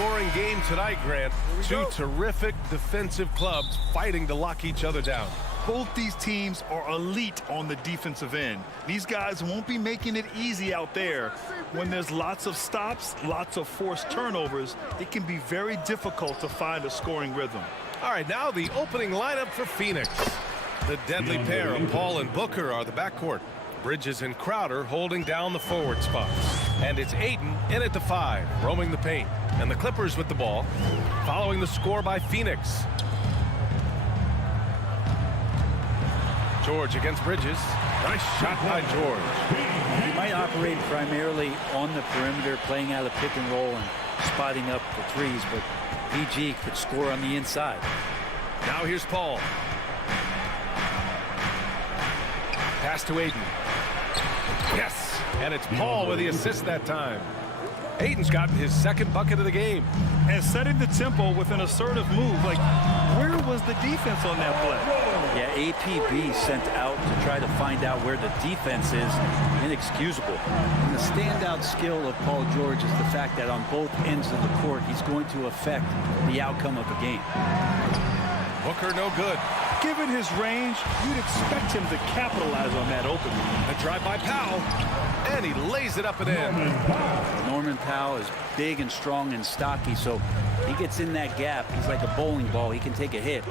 high-scoring game tonight, Grant. Two terrific defensive clubs fighting to lock each other down. Both these teams are elite on the defensive end. These guys won't be making it easy out there. When there's lots of stops, lots of forced turnovers, it can be very difficult to find a scoring rhythm. All right, now the opening lineup for Phoenix. The deadly pair of Paul and Booker are the backcourt. Bridges and Crowder holding down the forward spots. And it's Ayton in at the 5, roaming the paint. And the Clippers with the ball, following the score by Phoenix. George against Bridges. Nice shot by George. He might operate primarily on the perimeter, playing out of pick and roll and spotting up the threes, but PG could score on the inside. Now here's Paul. Pass to Ayton. Yes, and it's Paul with the assist that time. Ayton's gotten his second bucket of the game. And setting the tempo with an assertive move. Like, where was the defense on that play? Yeah, APB sent out to try to find out where the defense is. Inexcusable. And the standout skill of Paul George is the fact that on both ends of the court, he's going to affect the outcome of the game. Booker no good. Given his range, you'd expect him to capitalize on that opening. A drive by Powell, and he lays it up and in. Norman Powell is big and strong and stocky, so he gets in that gap. He's like a bowling ball. He can take a hit.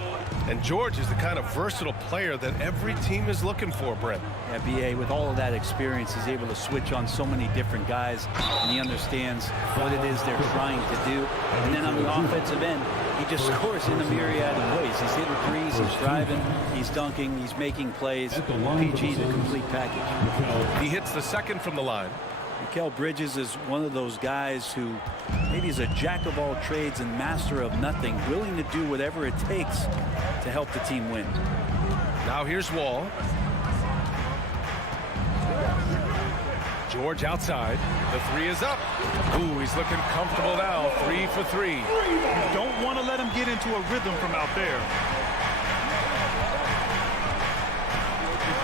And George is the kind of versatile player that every team is looking for, Brent. Yeah, B.A., with all of that experience, he's able to switch on so many different guys, and he understands what it is they're trying to do. And then on the offensive end, he just scores in a myriad of ways. He's hitting threes, he's driving, he's dunking, he's making plays. PG, the complete package. He hits the second from the line. Mikal Bridges is one of those guys who maybe is a jack of all trades and master of nothing, willing to do whatever it takes to help the team win. Now here's Wall. George outside. The 3 is up. Ooh, he's looking comfortable now. 3 for 3. You don't want to let him get into a rhythm from out there.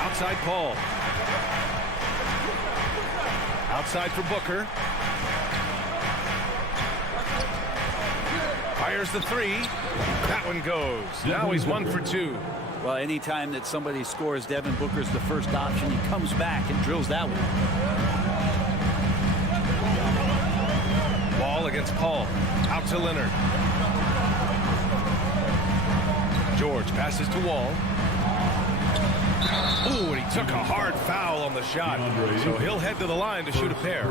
Outside Paul. Outside for Booker. Fires the 3. That one goes. Now he's 1 for 2. Well, anytime that somebody scores, Devin Booker's the first option. He comes back and drills that one. Ball against Paul. Out to Leonard. George passes to Wall. Ooh, and he took a hard foul on the shot. So he'll head to the line to shoot a pair.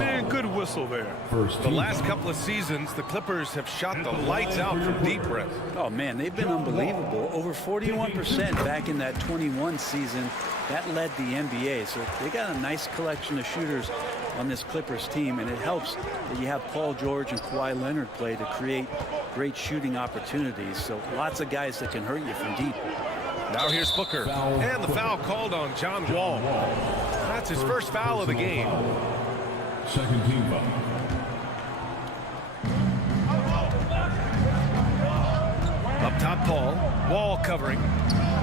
And good whistle there. The last couple of seasons, the Clippers have shot the lights out from deep, Brent. Oh, man, they've been unbelievable. Over 41% back in that 21 season. That led the NBA. So they got a nice collection of shooters on this Clippers team, and it helps that you have Paul George and Kawhi Leonard play to create great shooting opportunities. So lots of guys that can hurt you from deep. Now here's Booker, and the foul called on John Wall. That's his first foul of the game. Second team foul. Up top, Paul. Wall covering.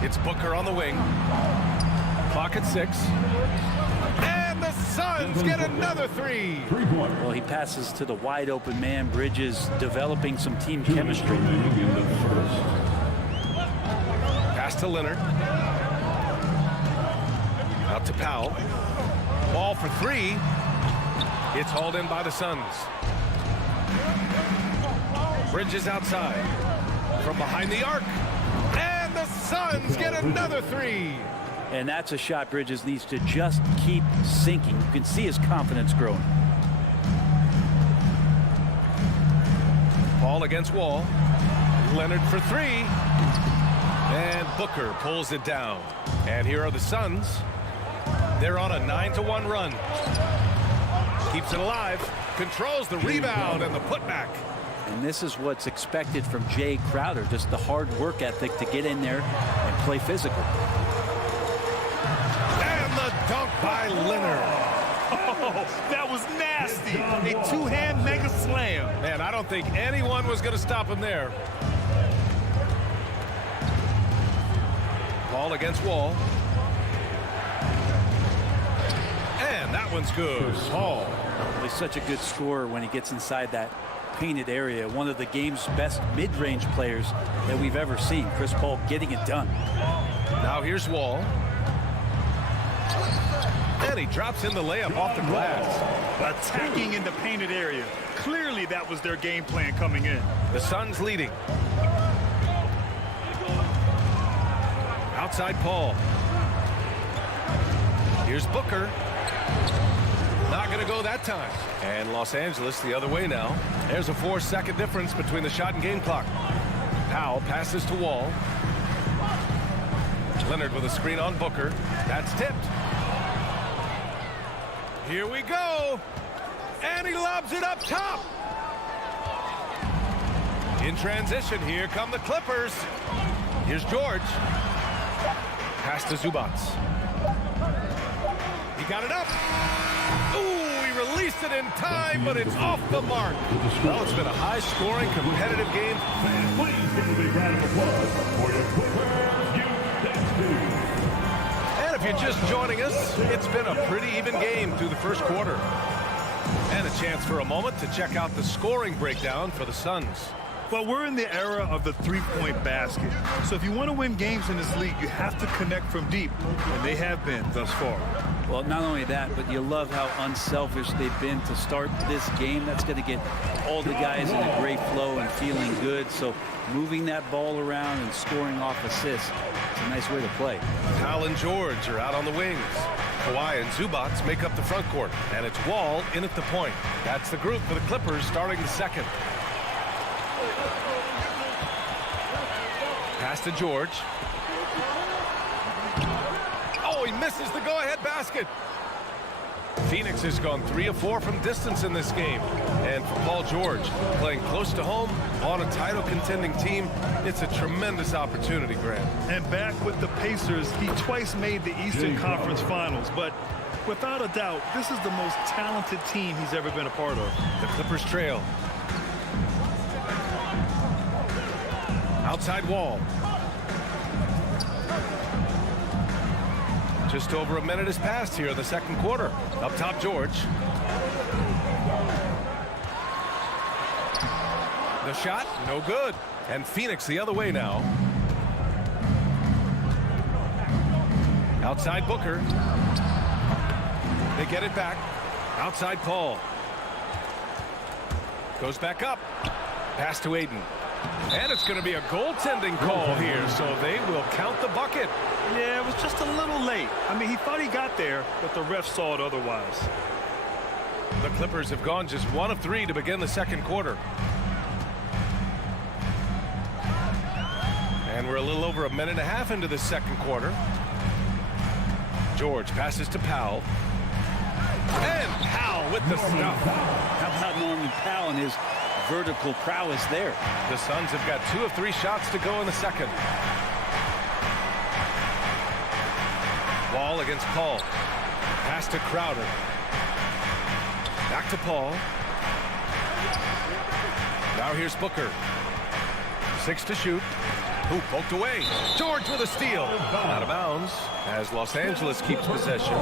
It's Booker on the wing. Clock at 6. And the Suns get another 3. Well, he passes to the wide open man. Bridges developing some team chemistry. Pass to Leonard. Out to Powell. Ball for 3. It's hauled in by the Suns. Bridges outside. From behind the arc. And the Suns get another 3. And that's a shot Bridges needs to just keep sinking. You can see his confidence growing. Paul against Wall. Leonard for 3. And Booker pulls it down. And here are the Suns. They're on a 9-1 run. Keeps it alive. Controls the rebound and the putback. And this is what's expected from Jay Crowder. Just the hard work ethic to get in there and play physical. And the dunk by Leonard. Oh, that was nasty. A two-hand mega slam. Man, I don't think anyone was going to stop him there. Ball against Wall. And that one's good. Paul. He's such a good scorer when he gets inside that painted area. One of the game's best mid-range players that we've ever seen. Chris Paul getting it done. Now here's Wall. And he drops in the layup off the glass. Attacking in the painted area. Clearly that was their game plan coming in. The Suns leading. Outside Paul. Here's Booker. Not going to go that time. And Los Angeles the other way now. There's a 4-second difference between the shot and game clock. Powell passes to Wall. Leonard with a screen on Booker. That's tipped. Here we go. And he lobs it up top. In transition, here come the Clippers. Here's George. Pass to Zubats. He got it up. Ooh, he released it in time, but it's off the mark. Well, it's been a high-scoring, competitive game. Please give a big round of applause for your Clippers team. And if you're just joining us, it's been a pretty even game through the first quarter. And a chance for a moment to check out the scoring breakdown for the Suns. Well, we're in the era of the three-point basket. So if you want to win games in this league, you have to connect from deep, and they have been thus far. Well, not only that, but you love how unselfish they've been to start this game. That's going to get all the guys in a great flow and feeling good. So moving that ball around and scoring off assists, it's a nice way to play. Powell and George are out on the wings. Kawhi and Zubats make up the front court, and it's Wall in at the point. That's the group for the Clippers starting the second. Pass to George. Oh, he misses the go-ahead basket. Phoenix has gone 3 of 4 from distance in this game. And for Paul George, playing close to home on a title contending team, it's a tremendous opportunity, Grant. And back with the Pacers, he twice made the Eastern Conference Finals. But without a doubt, this is the most talented team he's ever been a part of. The Clippers trail. Outside Wall. Just over a minute has passed here in the second quarter. Up top, George. The shot, no good. And Phoenix the other way now. Outside Booker. They get it back. Outside Paul. Goes back up. Pass to Aiden. And it's going to be a goaltending call here, so they will count the bucket. Yeah, it was just a little late. I mean, he thought he got there, but the ref saw it otherwise. The Clippers have gone just 1 of 3 to begin the second quarter. And we're a little over a minute and a half into the second quarter. George passes to Powell. And Powell with the stuff. How about Norman Powell and his vertical prowess there? The Suns have got 2 of 3 shots to go in the second. Wall against Paul. Pass to Crowder. Back to Paul. Now here's Booker. 6 to shoot. Who poked away. George with a steal. Out of bounds as Los Angeles keeps possession.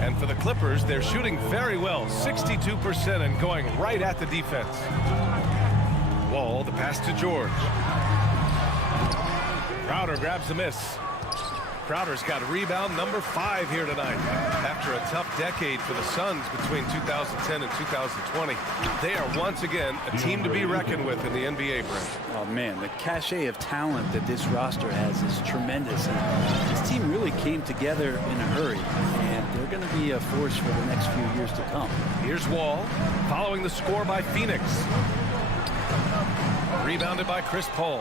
And for the Clippers, they're shooting very well, 62% and going right at the defense. Wall, the pass to George. Crowder grabs the miss. Crowder's got rebound number 5 here tonight. After a tough decade for the Suns between 2010 and 2020, they are once again a team to be reckoned with in the NBA, Brent. Oh, man, the cachet of talent that this roster has is tremendous. And this team really came together in a hurry, and they're going to be a force for the next few years to come. Here's Wall, following the score by Phoenix. Rebounded by Chris Paul.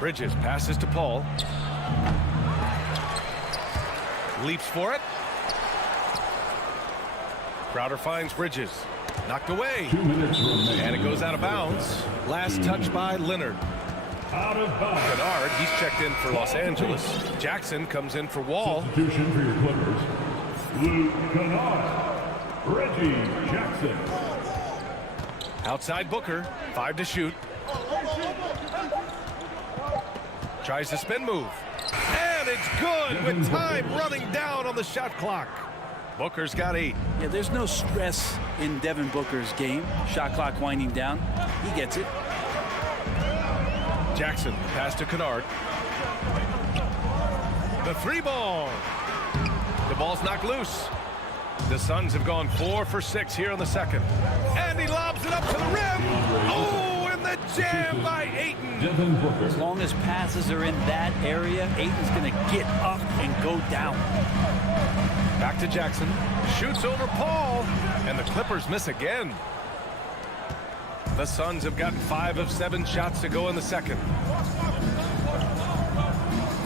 Bridges passes to Paul. Leaps for it. Crowder finds Bridges. Knocked away. 2 minutes remaining. And it goes out of bounds. Last touch by Leonard. Out of bounds. Kennard, he's checked in for Los Angeles. Jackson comes in for Wall. Substitution for your Clippers. Luke Kennard. Reggie Jackson. Outside Booker. 5 to shoot. Tries the spin move. And And it's good with time running down on the shot clock. Booker's got 8. Yeah, there's no stress in Devin Booker's game. Shot clock winding down. He gets it. Jackson pass to Kennard. The 3 ball. The ball's knocked loose. The Suns have gone 4 for 6 here in the second. And he lobs it up to the rim. Oh, and the jam by Ayton. As long as passes are in that area, Ayton's going to get up and go down. Back to Jackson. Shoots over Paul. And the Clippers miss again. The Suns have gotten 5 of 7 shots to go in the second.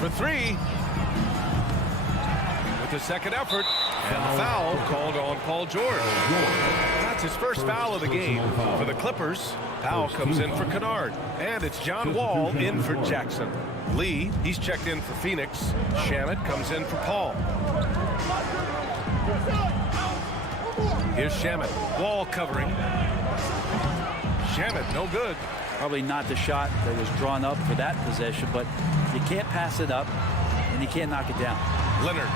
For 3. With the second effort. And the foul called on Paul George. That's his first foul of the game. For the Clippers, Powell comes in for Kennard. And it's John Wall in for Jackson. Lee, he's checked in for Phoenix. Shamet comes in for Paul. Here's Shamet. Wall covering. Shamet, no good. Probably not the shot that was drawn up for that possession, but you can't pass it up, and you can't knock it down. Leonard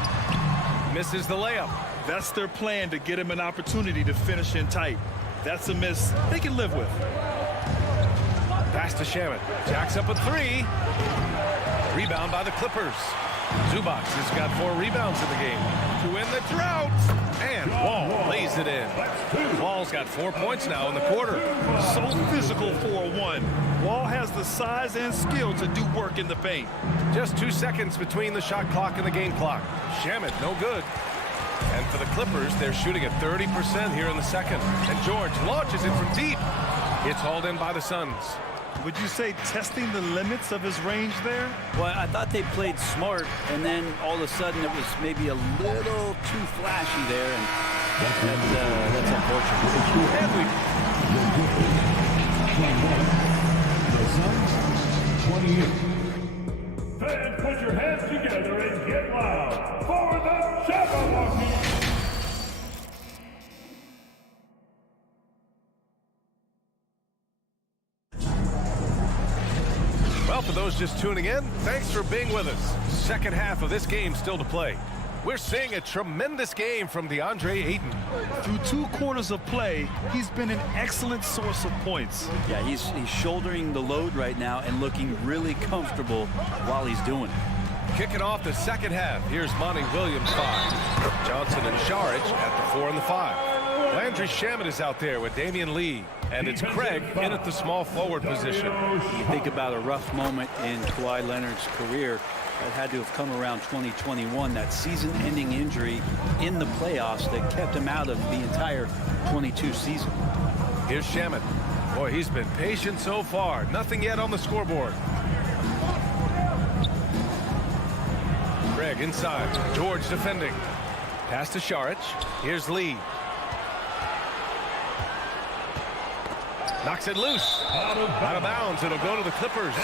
misses the layup. That's their plan, to get him an opportunity to finish in tight. That's a miss they can live with. Pass to Shamet. Jacks up a 3. Rebound by the Clippers. Zubac has got 4 rebounds in the game to win the drought. And Wall lays it in. Wall's got 4 points now in the quarter. So physical for a 1. Wall has the size and skill to do work in the paint. Just 2 seconds between the shot clock and the game clock. Shamet, no good. And for the Clippers, they're shooting at 30% here in the second. And George launches it from deep. It's hauled in by the Suns. Would you say testing the limits of his range there? Well, I thought they played smart, and then all of a sudden it was maybe a little too flashy there, and that's unfortunate. And The Suns, 28. Fans, put your hands together and get loud for the Jabberwocky. Well, for those just tuning in, thanks for being with us. Second half of this game still to play. We're seeing a tremendous game from DeAndre Ayton. Through 2 quarters of play, he's been an excellent source of points. Yeah, he's shouldering the load right now and looking really comfortable while he's doing it. Kicking off the second half, here's Monty Williams 5. Johnson and Saric at the 4 and the 5. Landry Shamet is out there with Damian Lee. And it's Craig in at the small forward position. You think about a rough moment in Kawhi Leonard's career that had to have come around 2021, that season-ending injury in the playoffs that kept him out of the entire 22 season. Here's Shamet. Boy, he's been patient so far. Nothing yet on the scoreboard. Craig inside. George defending. Pass to Saric. Here's Lee. Knocks it loose. Out of bounds. It'll go to the Clippers.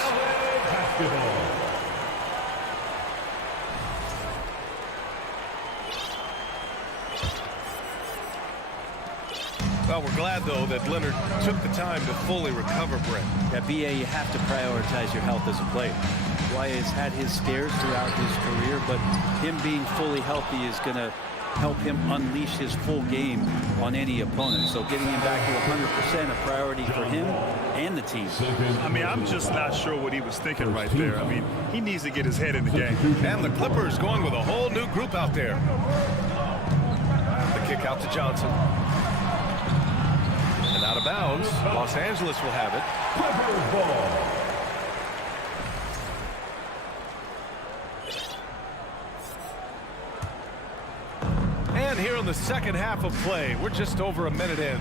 Well, we're glad, though, that Leonard took the time to fully recover, Brett. At BA, you have to prioritize your health as a player. Kawhi has had his scares throughout his career, but him being fully healthy is going to help him unleash his full game on any opponent. So getting him back to 100% a priority for him and the team. I mean, I'm just not sure what he was thinking right there. I mean, he needs to get his head in the game. And the Clippers going with a whole new group out there. The kick out to Johnson. And out of bounds. Los Angeles will have it. Clippers ball. And here in the second half of play, we're just over a minute in.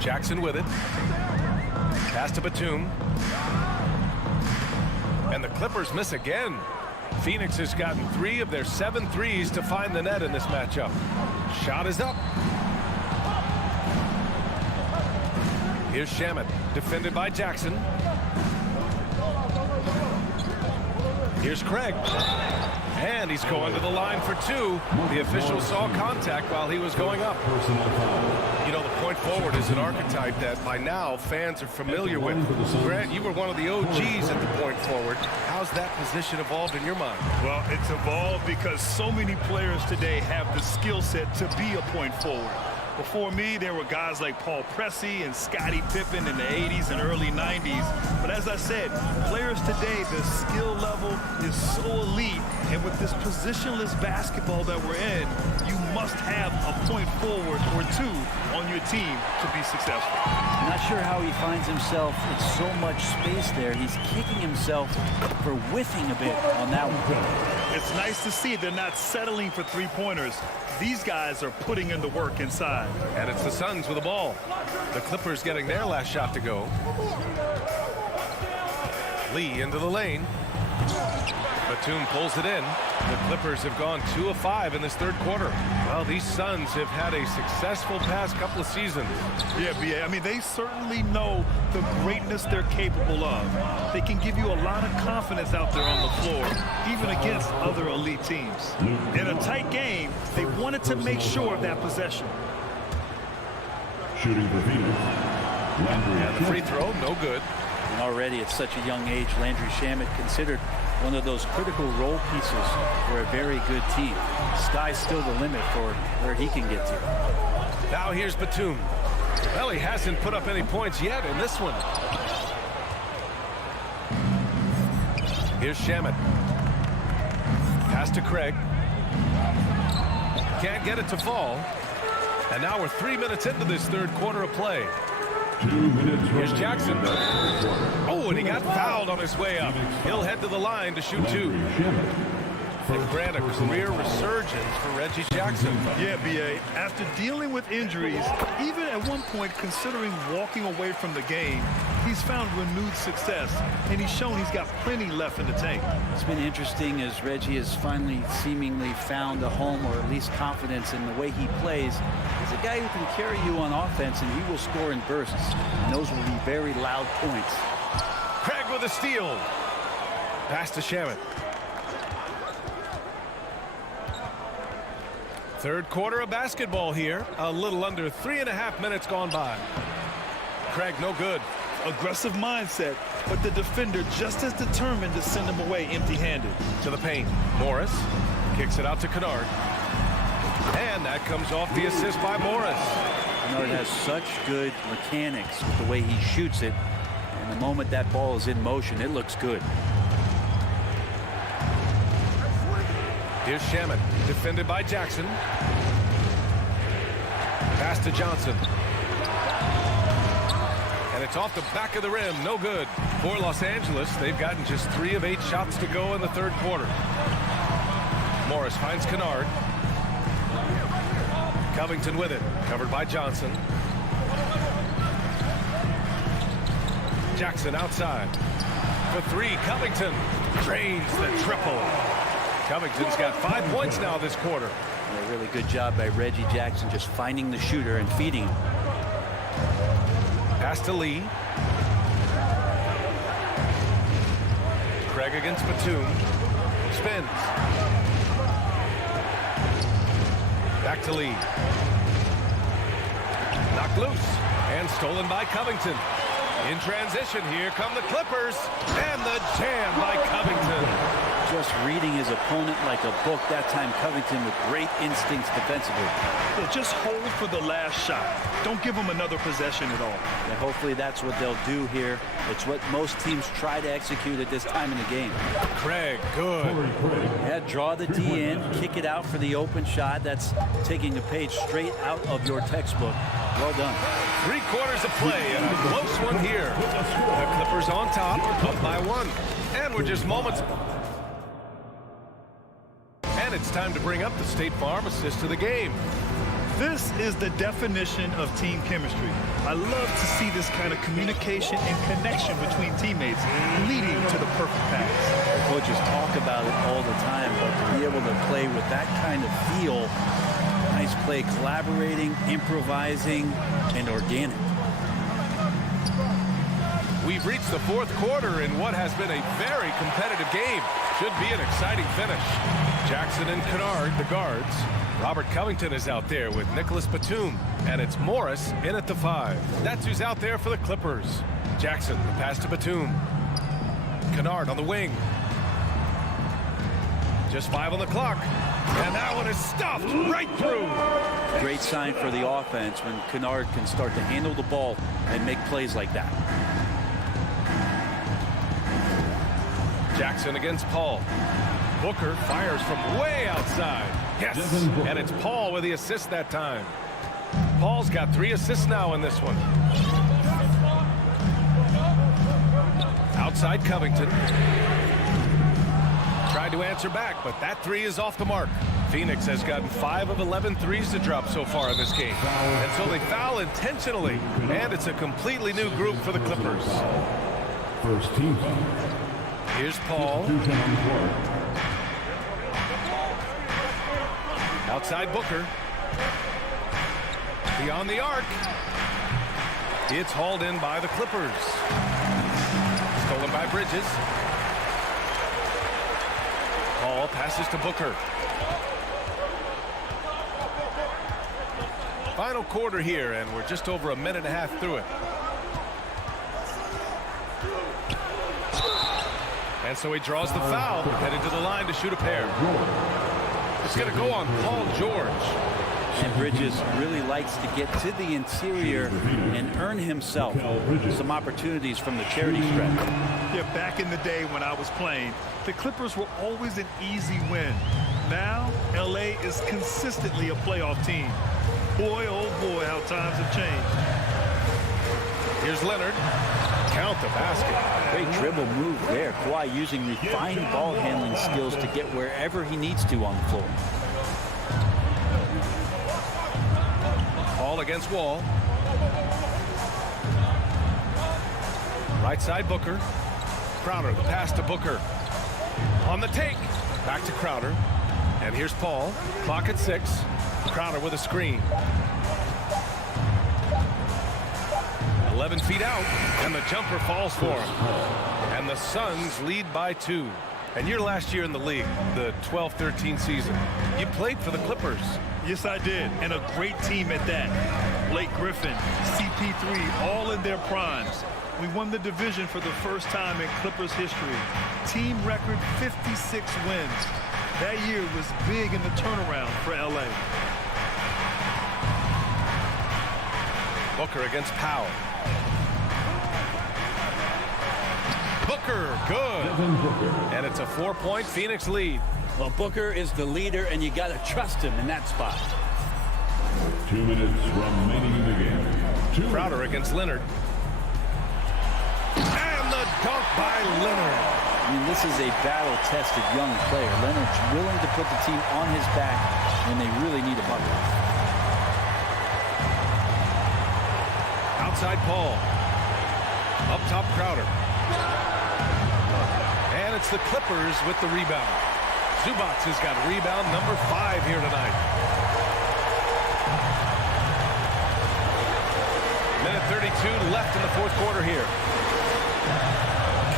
Jackson with it. Pass to Batum. And the Clippers miss again. Phoenix has gotten 3 of their 7 threes to find the net in this matchup. Shot is up. Here's Shamet, defended by Jackson. Here's Craig. And he's going to the line for two. The official saw contact while he was going up. You know, the point forward is an archetype that by now fans are familiar with. Grant, you were one of the OGs at the point forward. How's that position evolved in your mind? Well, it's evolved because so many players today have the skill set to be a point forward. Before me, there were guys like Paul Pressey and Scottie Pippen in the 80s and early 90s. But as I said, players today, the skill level is so elite. And with this positionless basketball that we're in, you must have a point forward or two on your team to be successful. I'm not sure how he finds himself in so much space there. He's kicking himself for whiffing a bit on that one. It's nice to see they're not settling for three-pointers. These guys are putting in the work inside. And it's the Suns with the ball. The Clippers getting their last shot to go. Lee into the lane. Batum pulls it in. The Clippers have gone 2 of 5 in this third quarter. Well, these Suns have had a successful past couple of seasons. Yeah, B.A. I mean, they certainly know the greatness they're capable of. They can give you a lot of confidence out there on the floor, even against other elite teams. In a tight game, they wanted to make sure of that possession. Shooting for Phoenix. And the free throw, no good. And already at such a young age, Landry Shamet considered one of those critical role pieces for a very good team. Sky's still the limit for where he can get to. Now here's Batum. Well, he hasn't put up any points yet in this one. Here's Shamet. Pass to Craig. Can't get it to fall. And now we're 3 minutes into this third quarter of play. 2 minutes. Here's Jackson. Oh, and he got fouled on his way up. He'll head to the line to shoot two. And grant a career resurgence for Reggie Jackson. Yeah, B.A. After dealing with injuries, even at one point considering walking away from the game, he's found renewed success, and he's shown he's got plenty left in the tank. It's been interesting as Reggie has finally seemingly found a home, or at least confidence in the way he plays. He's a guy who can carry you on offense, and he will score in bursts. And those will be very loud points. Craig with a steal. Pass to Shamet. Third quarter of basketball here. A little under 3.5 minutes gone by. Craig, no good. Aggressive mindset, but the defender just as determined to send him away empty-handed. To the paint. Morris kicks it out to Kennard. And that comes off the assist by Morris. Kennard has such good mechanics with the way he shoots it. And the moment that ball is in motion, it looks good. Here's Shamet, defended by Jackson. Pass to Johnson. And it's off the back of the rim, no good. For Los Angeles, they've gotten just 3 of 8 shots to go in the third quarter. Morris finds Kennard. Covington with it, covered by Johnson. Jackson outside. For 3, Covington drains the triple. Covington's got 5 points now this quarter. A really good job by Reggie Jackson just finding the shooter and feeding him. Pass to Lee. Craig against Batum. Spins. Back to Lee. Knocked loose. And stolen by Covington. In transition, here come the Clippers. And the jam by Covington. Just reading his opponent like a book. That time Covington with great instincts defensively. Yeah, just hold for the last shot. Don't give him another possession at all. And hopefully that's what they'll do here. It's what most teams try to execute at this time in the game. Craig, good. Yeah, draw the D in, kick it out for the open shot. That's taking a page straight out of your textbook. Well done. 3 quarters of play and a close one here. The Clippers on top, up by 1. And we're just moments. And it's time to bring up the State Farm assist to the game. This is the definition of team chemistry. I love to see this kind of communication and connection between teammates leading to the perfect pass. The coaches talk about it all the time, but to be able to play with that kind of feel, nice play, collaborating, improvising, and organic. We've reached the 4th quarter in what has been a very competitive game. Should be an exciting finish. Jackson and Kennard, the guards. Robert Covington is out there with Nicholas Batum. And it's Morris in at the 5. That's who's out there for the Clippers. Jackson, the pass to Batum. Kennard on the wing. Just 5 on the clock. And that one is stuffed right through. Great sign for the offense when Kennard can start to handle the ball and make plays like that. Jackson against Paul. Booker fires from way outside. Yes, and it's Paul with the assist that time. Paul's got 3 assists now in this one. Outside Covington. Tried to answer back, but that 3 is off the mark. Phoenix has gotten 5 of 11 threes to drop so far in this game. And so they foul intentionally. And it's a completely new group for the Clippers. First team foul. Here's Paul. Outside Booker. Beyond the arc. It's hauled in by the Clippers. Stolen by Bridges. Paul passes to Booker. Final quarter here, and we're just over a minute and a half through it. And so he draws the foul, headed to the line to shoot a pair. It's going to go on Paul George. And Bridges really likes to get to the interior and earn himself some opportunities from the charity stripe. Yeah, back in the day when I was playing, the Clippers were always an easy win. Now, LA is consistently a playoff team. Boy, oh boy, how times have changed. Here's Leonard. Count the basket. Great dribble move there. Kawhi using refined ball handling skills to get wherever he needs to on the floor. Ball against Wall. Right side Booker. Crowder, the pass to Booker. On the take. Back to Crowder. And here's Paul. Clock at 6. Crowder with a screen. 11 feet out, and the jumper falls for him. And the Suns lead by 2. And your last year in the league, the 12-13 season, you played for the Clippers. Yes, I did, and a great team at that. Blake Griffin, CP3, all in their primes. We won the division for the first time in Clippers history. Team record 56 wins. That year was big in the turnaround for LA. Booker against Powell. Booker, good. And it's a 4-point Phoenix lead. Well, Booker is the leader, and you got to trust him in that spot. 2 minutes remaining in the game. Crowder against Leonard. And the dunk by Leonard. I mean, this is a battle-tested young player. Leonard's willing to put the team on his back when they really need a bucket. Outside Paul. Up top Crowder. And it's the Clippers with the rebound. Zubac has got rebound number 5 here tonight. Minute 32 left in the fourth quarter here.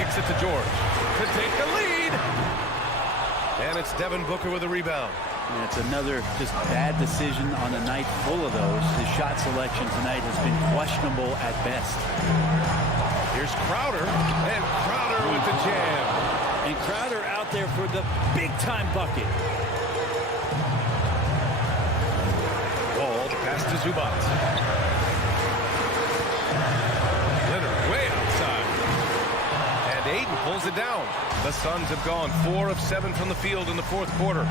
Kicks it to George. Could take the lead. And it's Devin Booker with a rebound. And it's another just bad decision on a night full of those. His shot selection tonight has been questionable at best. Here's Crowder, and Crowder with the jam. And Crowder out there for the big-time bucket. Wall, pass to Zubac. Leonard way outside. And Aiden pulls it down. The Suns have gone 4 of 7 from the field in the fourth quarter.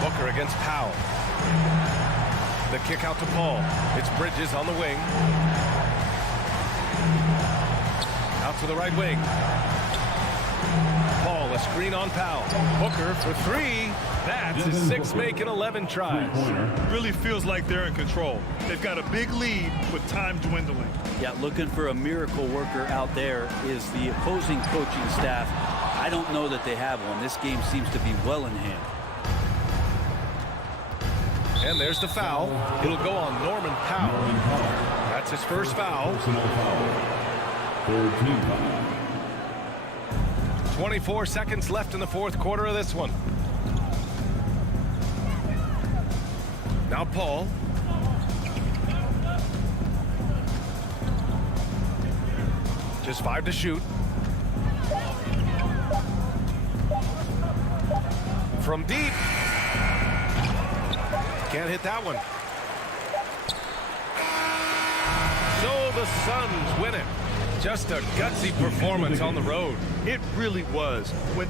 Booker against Powell. The kick out to Paul. It's Bridges on the wing. Out to the right wing. Paul, a screen on Powell. Booker for 3. That's his 6th make in 11 tries. Really feels like they're in control. They've got a big lead with time dwindling. Yeah, looking for a miracle worker out there is the opposing coaching staff. I don't know that they have one. This game seems to be well in hand. And there's the foul. It'll go on Norman Powell. That's his first foul. Personal foul. Third team foul. 24 seconds left in the fourth quarter of this one. Now Paul. Just 5 to shoot. From deep. Can't hit that one. So the Suns win it. Just a gutsy performance on the road. It really was. When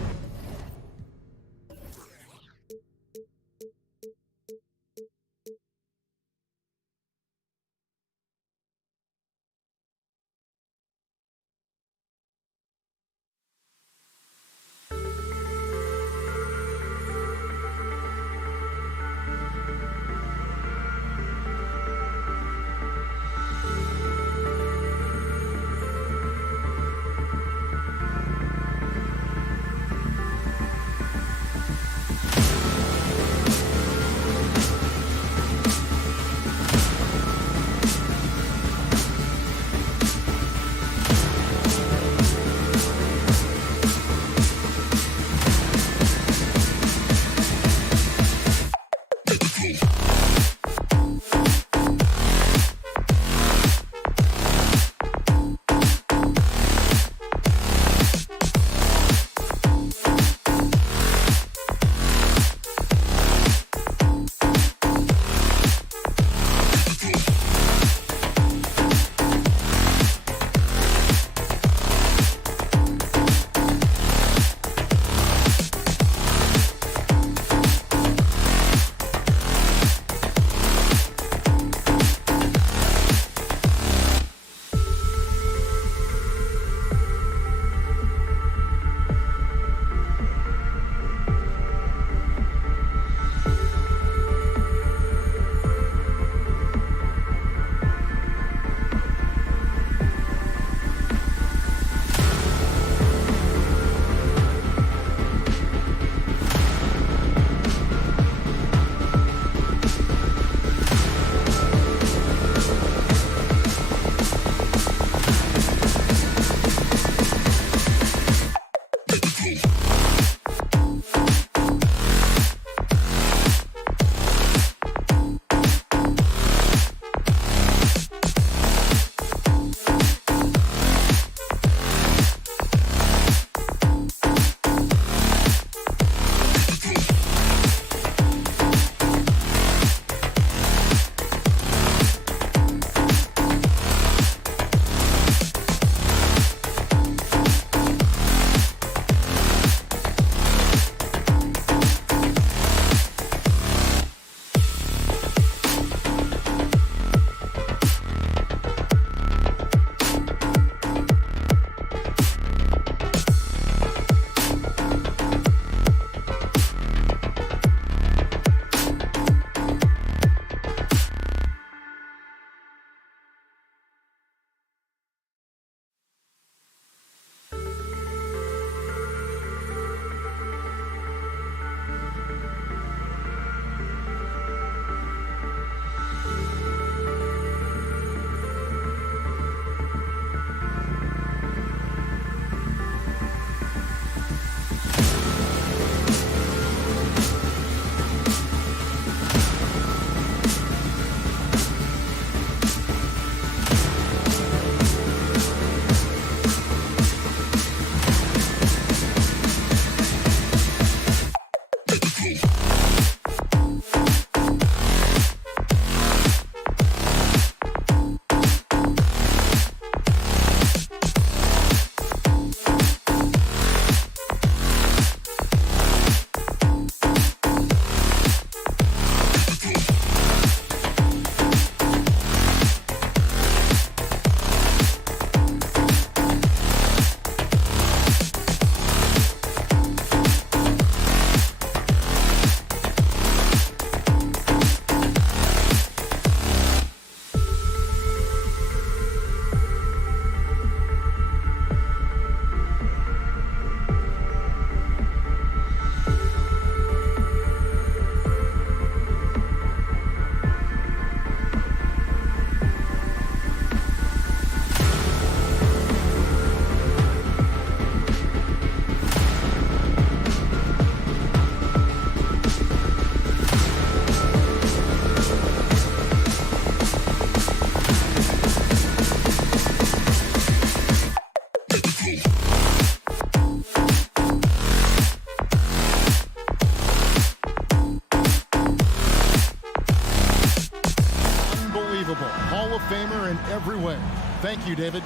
Thank you, David.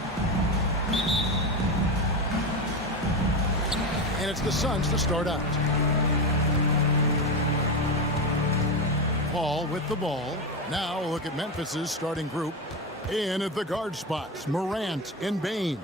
And it's the Suns to start out. Paul with the ball. Now a look at Memphis's starting group. In at the guard spots, Morant and Bane.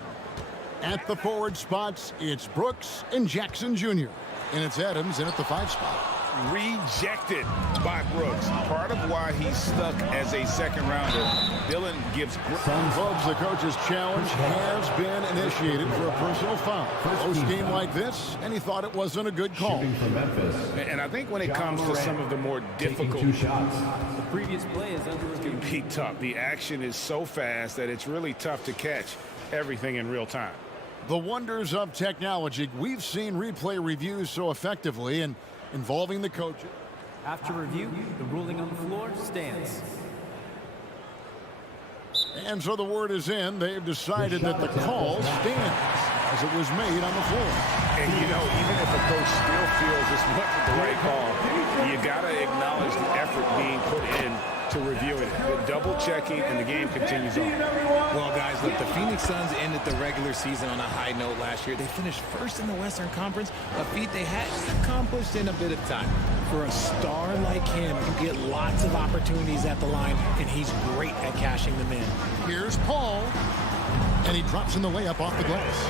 At the forward spots, it's Brooks and Jackson Jr. And it's Adams in at the 5 spot. Rejected by Brooks. Part of why he's stuck as a second rounder. Dillon gives Folks, the coach's challenge has been initiated for a personal foul. Post game like this, and he thought it wasn't a good call. For Memphis. And I think when it comes to some of the more difficult 2 shots. The previous play is under review. It can be tough. The action is so fast that it's really tough to catch everything in real time. The wonders of technology. We've seen replay reviews so effectively and involving the coaches. After review, the ruling on the floor stands. And so the word is in. They've decided that the call stands as it was made on the floor. And, you know, even if a coach still feels this wasn't the right call, you got to acknowledge the effort being put in to reviewing it. The double checking, and the game continues on. Well, guys, look, the Phoenix Suns ended the regular season on a high note last year. They finished first in the Western Conference, a feat they hadn't accomplished in a bit of time. For a star like him, you get lots of opportunities at the line, and he's great at cashing them in. Here's Paul. And he drops in the layup off the glass.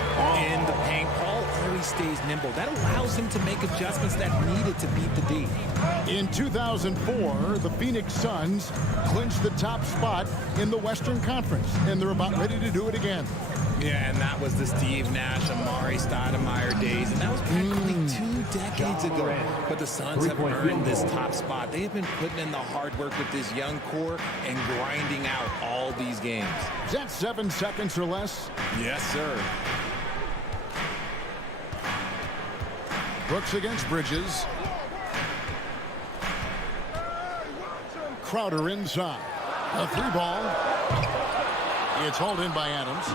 In the paint, Paul always stays nimble. That allows him to make adjustments that needed to beat the D. In 2004, the Phoenix Suns clinched the top spot in the Western Conference, and they're about ready to do it again. Yeah, and that was the Steve Nash, Amari Stoudemire days, and that was practically 2 decades ago. But the Suns have earned this top spot. They have been putting in the hard work with this young core and grinding out all these games. Is that 7 seconds or less? Yes, sir. Brooks against Bridges. Crowder inside. A 3 ball. It's hauled in by Adams.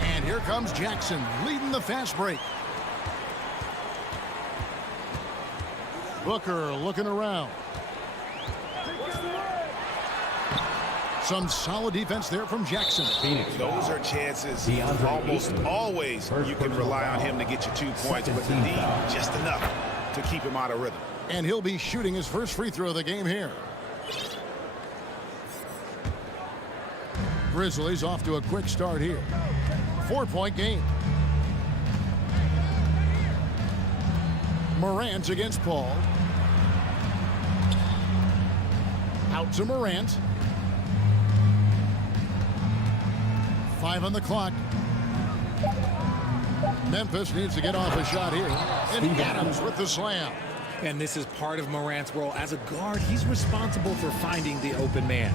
And here comes Jackson leading the fast break. Booker looking around. Some solid defense there from Jackson. Those are chances almost always you can rely on him to get you 2 points, but the D just enough to keep him out of rhythm. And he'll be shooting his first free throw of the game here. Grizzlies off to a quick start here. 4-point game. Morant against Paul. Out to Morant. 5 on the clock. Memphis needs to get off a shot here. And Adams with the slam. And this is part of Morant's role. As a guard, he's responsible for finding the open man.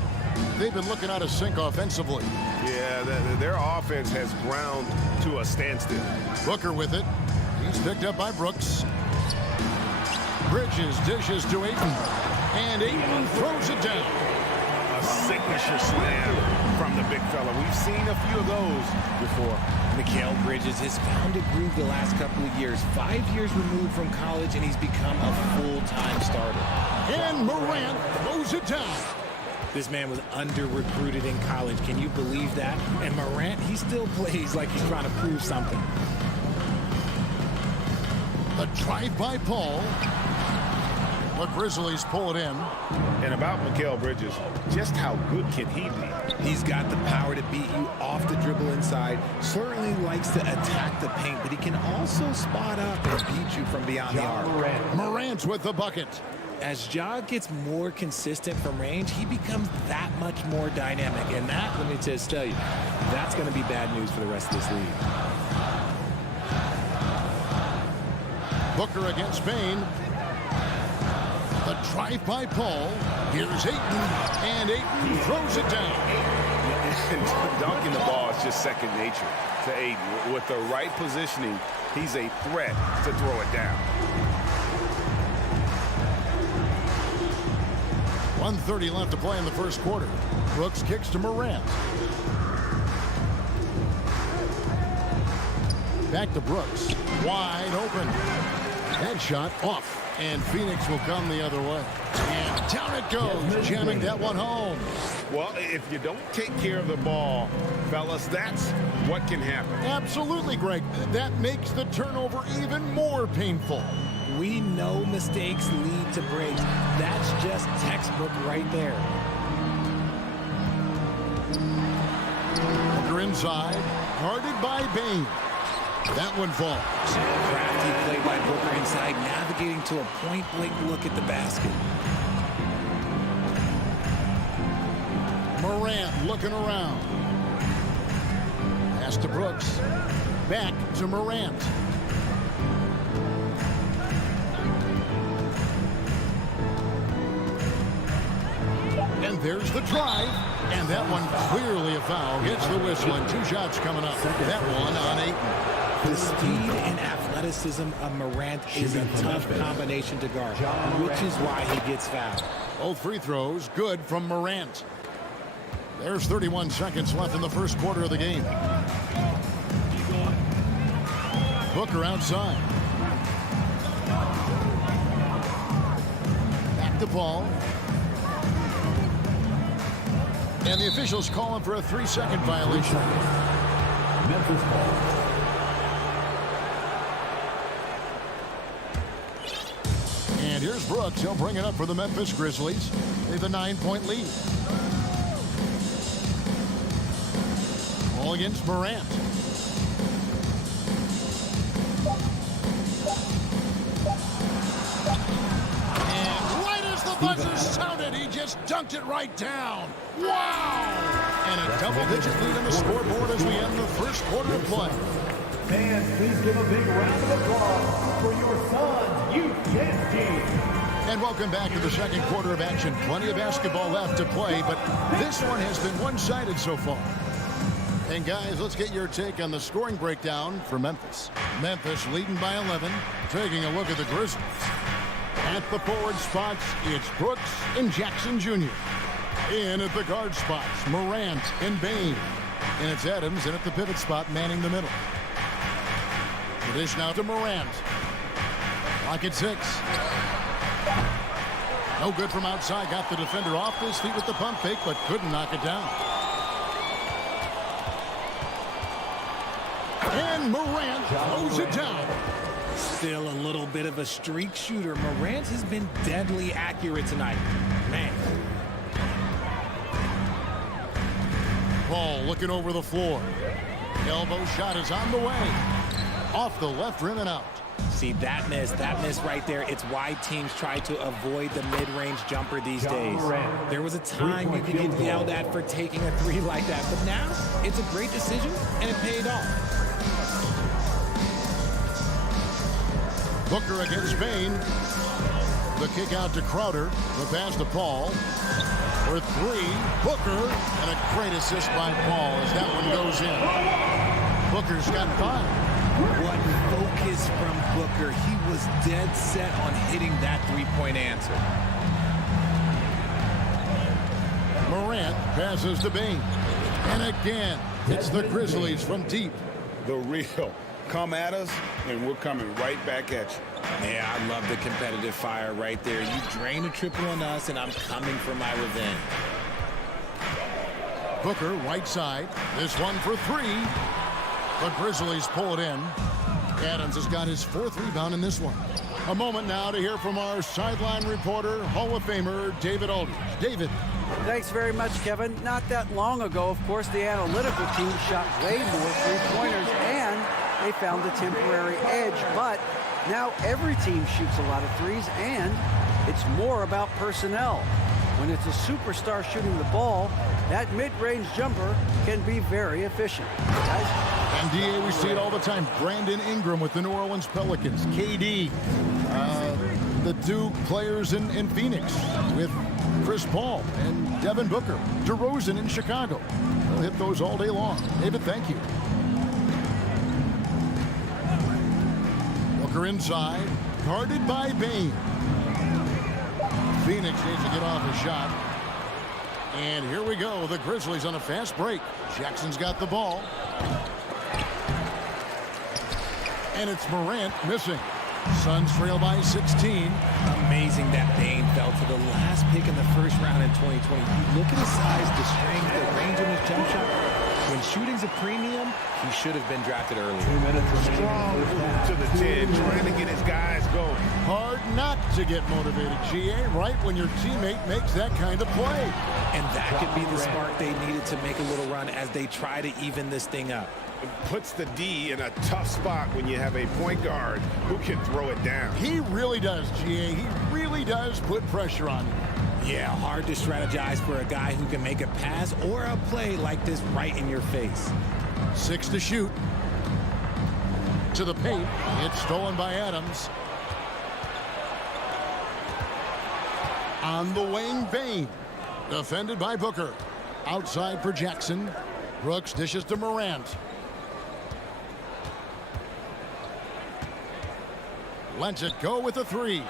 They've been looking out of sync offensively. Yeah, their offense has ground to a standstill. Booker with it. He's picked up by Brooks. Bridges dishes to Ayton. And Ayton throws it down. A signature slam from the big fella. We've seen a few of those before. Mikal Bridges has found a groove the last couple of years. 5 years removed from college, and he's become a full-time starter. And Morant throws it down. This man was under-recruited in college. Can you believe that? And Morant, he still plays like he's trying to prove something. The drive by Paul. The Grizzlies pull it in. And about Mikal Bridges, just how good can he be? He's got the power to beat you off the dribble inside. Certainly likes to attack the paint, but he can also spot up and beat you from beyond the arc. Morant with the bucket. As Ja gets more consistent from range, he becomes that much more dynamic. And that, let me just tell you, that's going to be bad news for the rest of this league. Booker against Bane. The drive by Paul. Here's Ayton. And Ayton throws it down. Dunking the ball is just second nature to Ayton. With the right positioning, he's a threat to throw it down. 1:30 left to play in the first quarter. Brooks kicks to Morant. Back to Brooks. Wide open. That shot off. And Phoenix will come the other way. And down it goes, jamming that one home. Well, if you don't take care of the ball, fellas, that's what can happen. Absolutely, Greg. That makes the turnover even more painful. We know mistakes lead to breaks. That's just textbook right there. Booker inside, guarded by Bain. That one falls. Crafty play by Booker inside, navigating to a point-blank look at the basket. Morant looking around. Pass to Brooks. Back to Morant. And there's the drive. And that one clearly a foul. Gets the whistle and 2 shots coming up. That one on Ayton. The speed and athleticism of Morant is a tough combination to guard, which is why he gets fouled. Both free throws good from Morant. There's 31 seconds left in the first quarter of the game. Booker outside. Back to Paul. And the officials calling for a 3-second violation. Memphis ball. And here's Brooks. He'll bring it up for the Memphis Grizzlies. They have a 9-point lead. All against Morant. And right as the buzzer sounded, he just dunked it right down. Wow! And a double-digit lead on the scoreboard as we end the first quarter of play. Fans, please give a big round of applause for your Suns U10 team. And welcome back to the second quarter of action. Plenty of basketball left to play, but this one has been one-sided so far. And guys, let's get your take on the scoring breakdown for Memphis. Memphis leading by 11. Taking a look at the Grizzlies. At the forward spots, it's Brooks and Jackson Jr. In at the guard spots, Morant and Bain. And it's Adams in at the pivot spot, manning the middle. The dish now to Morant. Clock at 6. No good from outside. Got the defender off his feet with the pump fake, but couldn't knock it down. And Morant throws it down. Still a little bit of a streak shooter. Morant has been deadly accurate tonight. Man. Paul looking over the floor. Elbow shot is on the way. Off the left rim and out. See, that miss right there, it's why teams try to avoid the mid-range jumper these days. There was a time you could get yelled at for taking a 3 like that, but now it's a great decision, and it paid off. Booker against Bain. The kick out to Crowder. The pass to Paul. For 3, Booker. And a great assist by Paul as that one goes in. Booker's got 5. What focus from Booker. He was dead set on hitting that 3-point answer. Morant passes to Bain. And again, it's the Grizzlies from deep. The real. Come at us, and we're coming right back at you. Yeah, I love the competitive fire right there. You drain a triple on us, and I'm coming for my revenge. Booker, right side. This one for 3. The Grizzlies pull it in. Adams has got his 4th rebound in this one. A moment now to hear from our sideline reporter, Hall of Famer David Aldridge. David. Thanks very much, Kevin. Not that long ago, of course, the analytical team shot way more three-pointers, and they found a temporary edge. But now every team shoots a lot of threes, and it's more about personnel. When it's a superstar shooting the ball, that mid-range jumper can be very efficient. Guys? And DA, we see it all the time. Brandon Ingram with the New Orleans Pelicans. KD, the 2 players in Phoenix with Chris Paul and Devin Booker. DeRozan in Chicago. They'll hit those all day long. David, thank you. Booker inside, guarded by Bain. Phoenix needs to get off a shot. And here we go. The Grizzlies on a fast break. Jackson's got the ball. And it's Morant missing. Suns trail by 16. Amazing that Bane fell to the last pick in the first round in 2020. You look at his size, the strength, the range of his jump shot. When shooting's a premium, he should have been drafted earlier. Strong move to the 10, trying to get his guys going. Hard not to get motivated, GA, right when your teammate makes that kind of play. And that could be the spark they needed to make a little run as they try to even this thing up. It puts the D in a tough spot when you have a point guard who can throw it down. He really does, GA. He really does put pressure on him. Yeah, hard to strategize for a guy who can make a pass or a play like this right in your face. 6 to shoot. To the paint. It's stolen by Adams. On the wing, Bane. Defended by Booker. Outside for Jackson. Brooks dishes to Morant. Lets it go with a 3.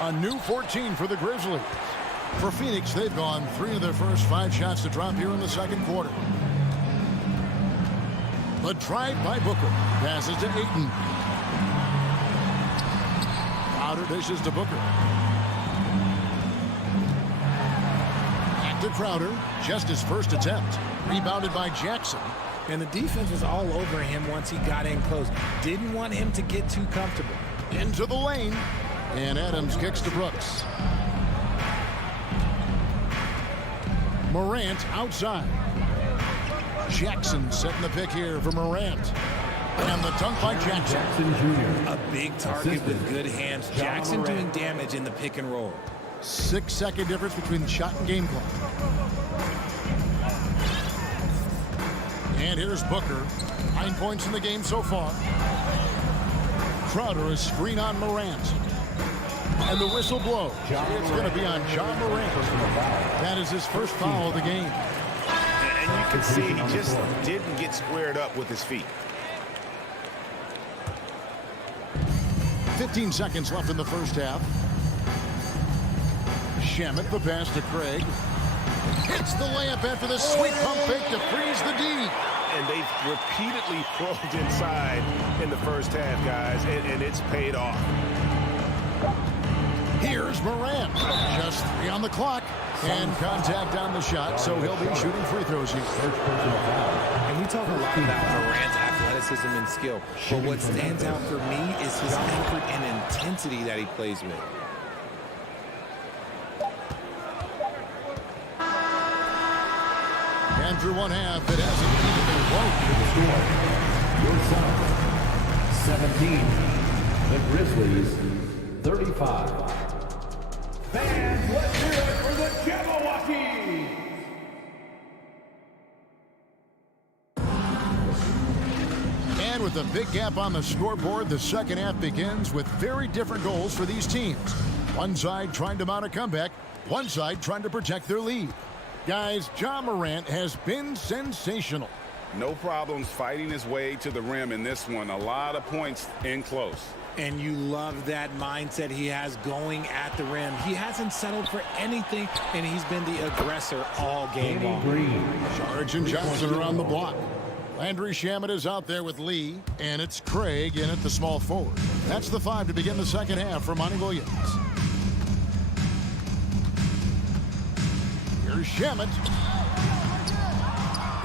A new 14 for the Grizzlies. For Phoenix, they've gone 3 of their first 5 shots to drop here in the second quarter. The drive by Booker. Passes to Ayton. Crowder dishes to Booker. Back to Crowder. Just his first attempt. Rebounded by Jackson. And the defense was all over him once he got in close. Didn't want him to get too comfortable. Into the lane. And Adams kicks to Brooks. Morant outside. Jackson setting the pick here for Morant. And the dunk by Jackson. A big target with good hands. Jackson doing damage in the pick and roll. 6-second difference between shot and game clock. And here's Booker. 9 points in the game so far. Crowder is screen on Morant. And the whistle blows. It's going to be on John Morant. That is his first foul of the game. And you can see he just didn't get squared up with his feet. 15 seconds left in the first half. Shamet the pass to Craig. Hits the layup after the sweet pump fake to freeze the D. And they've repeatedly probed inside in the first half, guys, and it's paid off. Here's Morant. Just 3 on the clock. And contact on the shot, so he'll be shooting free throws here. And we talk a lot about Morant's athleticism and skill. But what stands out for me is his effort and intensity that he plays with. And through one half, it hasn't even been close. Your Suns, 17. The Grizzlies, 35. Fans, let's hear it for the Jabberwockies! And with a big gap on the scoreboard, the second half begins with very different goals for these teams. One side trying to mount a comeback, one side trying to protect their lead. Guys, John Morant has been sensational. No problems fighting his way to the rim in this one. A lot of points in close. And you love that mindset he has going at the rim. He hasn't settled for anything, and he's been the aggressor all game long. Sarge and Johnson are on the block. Landry Shamet is out there with Lee, and it's Craig in at the small forward. That's the 5 to begin the second half for Monty Williams. Here's Shamet.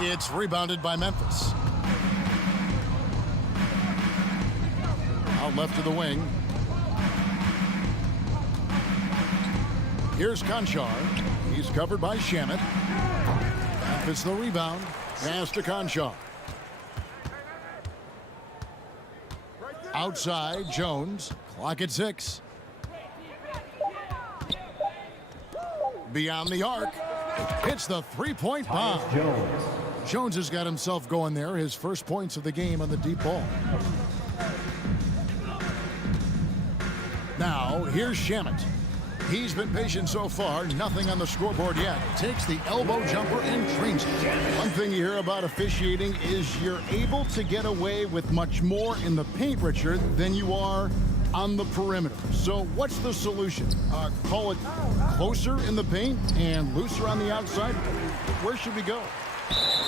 It's rebounded by Memphis. Out left to the wing. Here's Conchar. He's covered by Shamet. Memphis the rebound. Pass to Conchar. Outside, Jones. Clock at 6. Beyond the arc. Hits the three-point bomb. Jones has got himself going there. His first points of the game on the deep ball. Now, here's Shamet. He's been patient so far. Nothing on the scoreboard yet. Takes the elbow jumper and drains it. One thing you hear about officiating is you're able to get away with much more in the paint, Richard, than you are on the perimeter. So what's the solution? Call it closer in the paint and looser on the outside? Where should we go?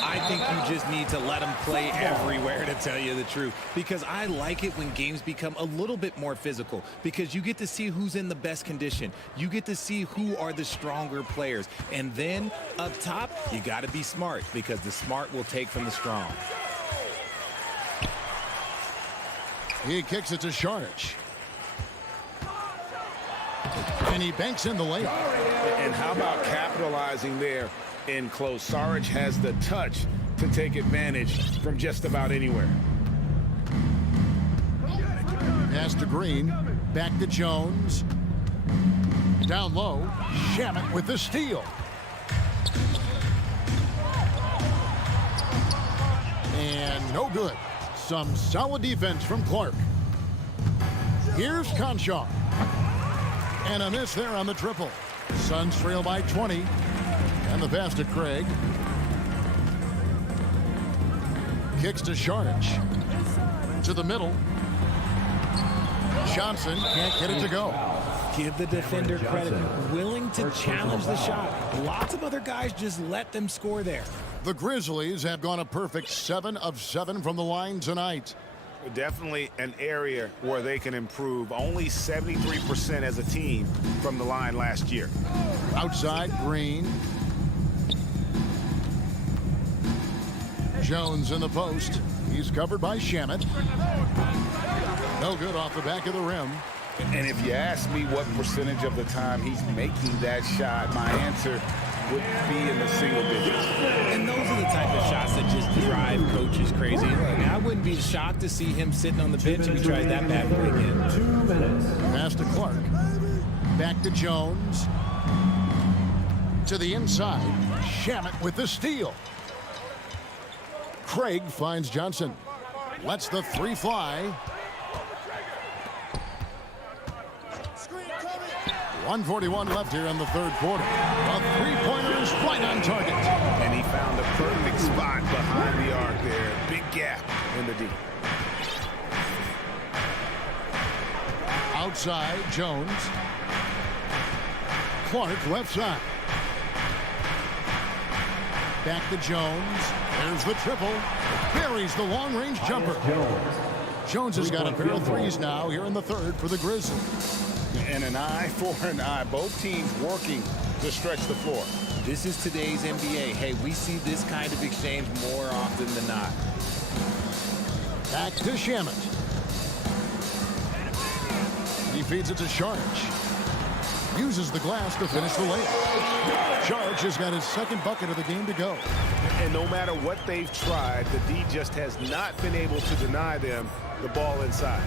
I think you just need to let him play everywhere, to tell you the truth, because I like it when games become a little bit more physical, because you get to see who's in the best condition. You get to see who are the stronger players. And then up top, you got to be smart, because the smart will take from the strong. He kicks it to Sharge. And he banks in the layup. And how about capitalizing there in close? Saric has the touch to take advantage from just about anywhere. Pass to Green. Back to Jones. Down low. Shamet with the steal. And no good. Some solid defense from Clark. Here's Conshaw. And a miss there on the triple. Suns trail by 20. And the pass to Craig. Kicks to Sharge. To the middle. Johnson can't get it to go. Give the defender credit. Willing to challenge the shot. Lots of other guys just let them score there. The Grizzlies have gone a perfect 7 of 7 from the line tonight. Definitely an area where they can improve. Only 73% as a team from the line last year. Outside, Green. Jones in the post. He's covered by Shamet. No good off the back of the rim. And if you ask me what percentage of the time he's making that shot, my answer would be in the single digits. And those are the type of shots that just drive coaches crazy. Look, I wouldn't be shocked to see him sitting on the bench if he tries that bad boy again. 2 minutes. Pass to Clark. Back to Jones. To the inside. Shamet with the steal. Craig finds Johnson. Lets the three fly. 1:41 left here in the third quarter. A three-pointer is right on target. And he found the perfect spot behind the arc there. Big gap in the D. Outside, Jones. Clark left side. Back to Jones. There's the triple. Buries the long-range jumper. Jones has got a pair of threes now here in the third for the Grizzlies. And an eye for an eye. Both teams working to stretch the floor. This is today's NBA. Hey, we see this kind of exchange more often than not. Back to Shamet. He feeds it to Sharge. Uses the glass to finish the layup. Sharge has got his second bucket of the game to go. And no matter what they've tried, the D just has not been able to deny them the ball inside.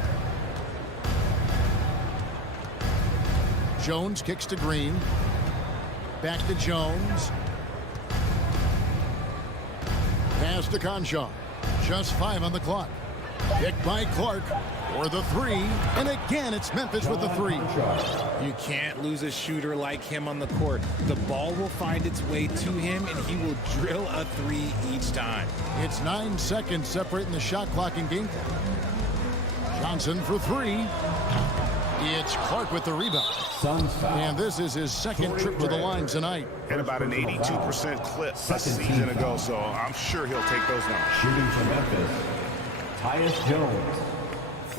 Jones kicks to Green. Back to Jones. Pass to Conshaw. Just 5 on the clock. Picked by Clark for the three. And again, it's Memphis with the three. You can't lose a shooter like him on the court. The ball will find its way to him, and he will drill a three each time. It's 9 seconds separating the shot clock and game clock. Johnson for three. It's Clark with the rebound. And this is his second trip to the line tonight. And about an 82% clip a season ago, so I'm sure he'll take those numbers. Shooting for Memphis, Tyus Jones.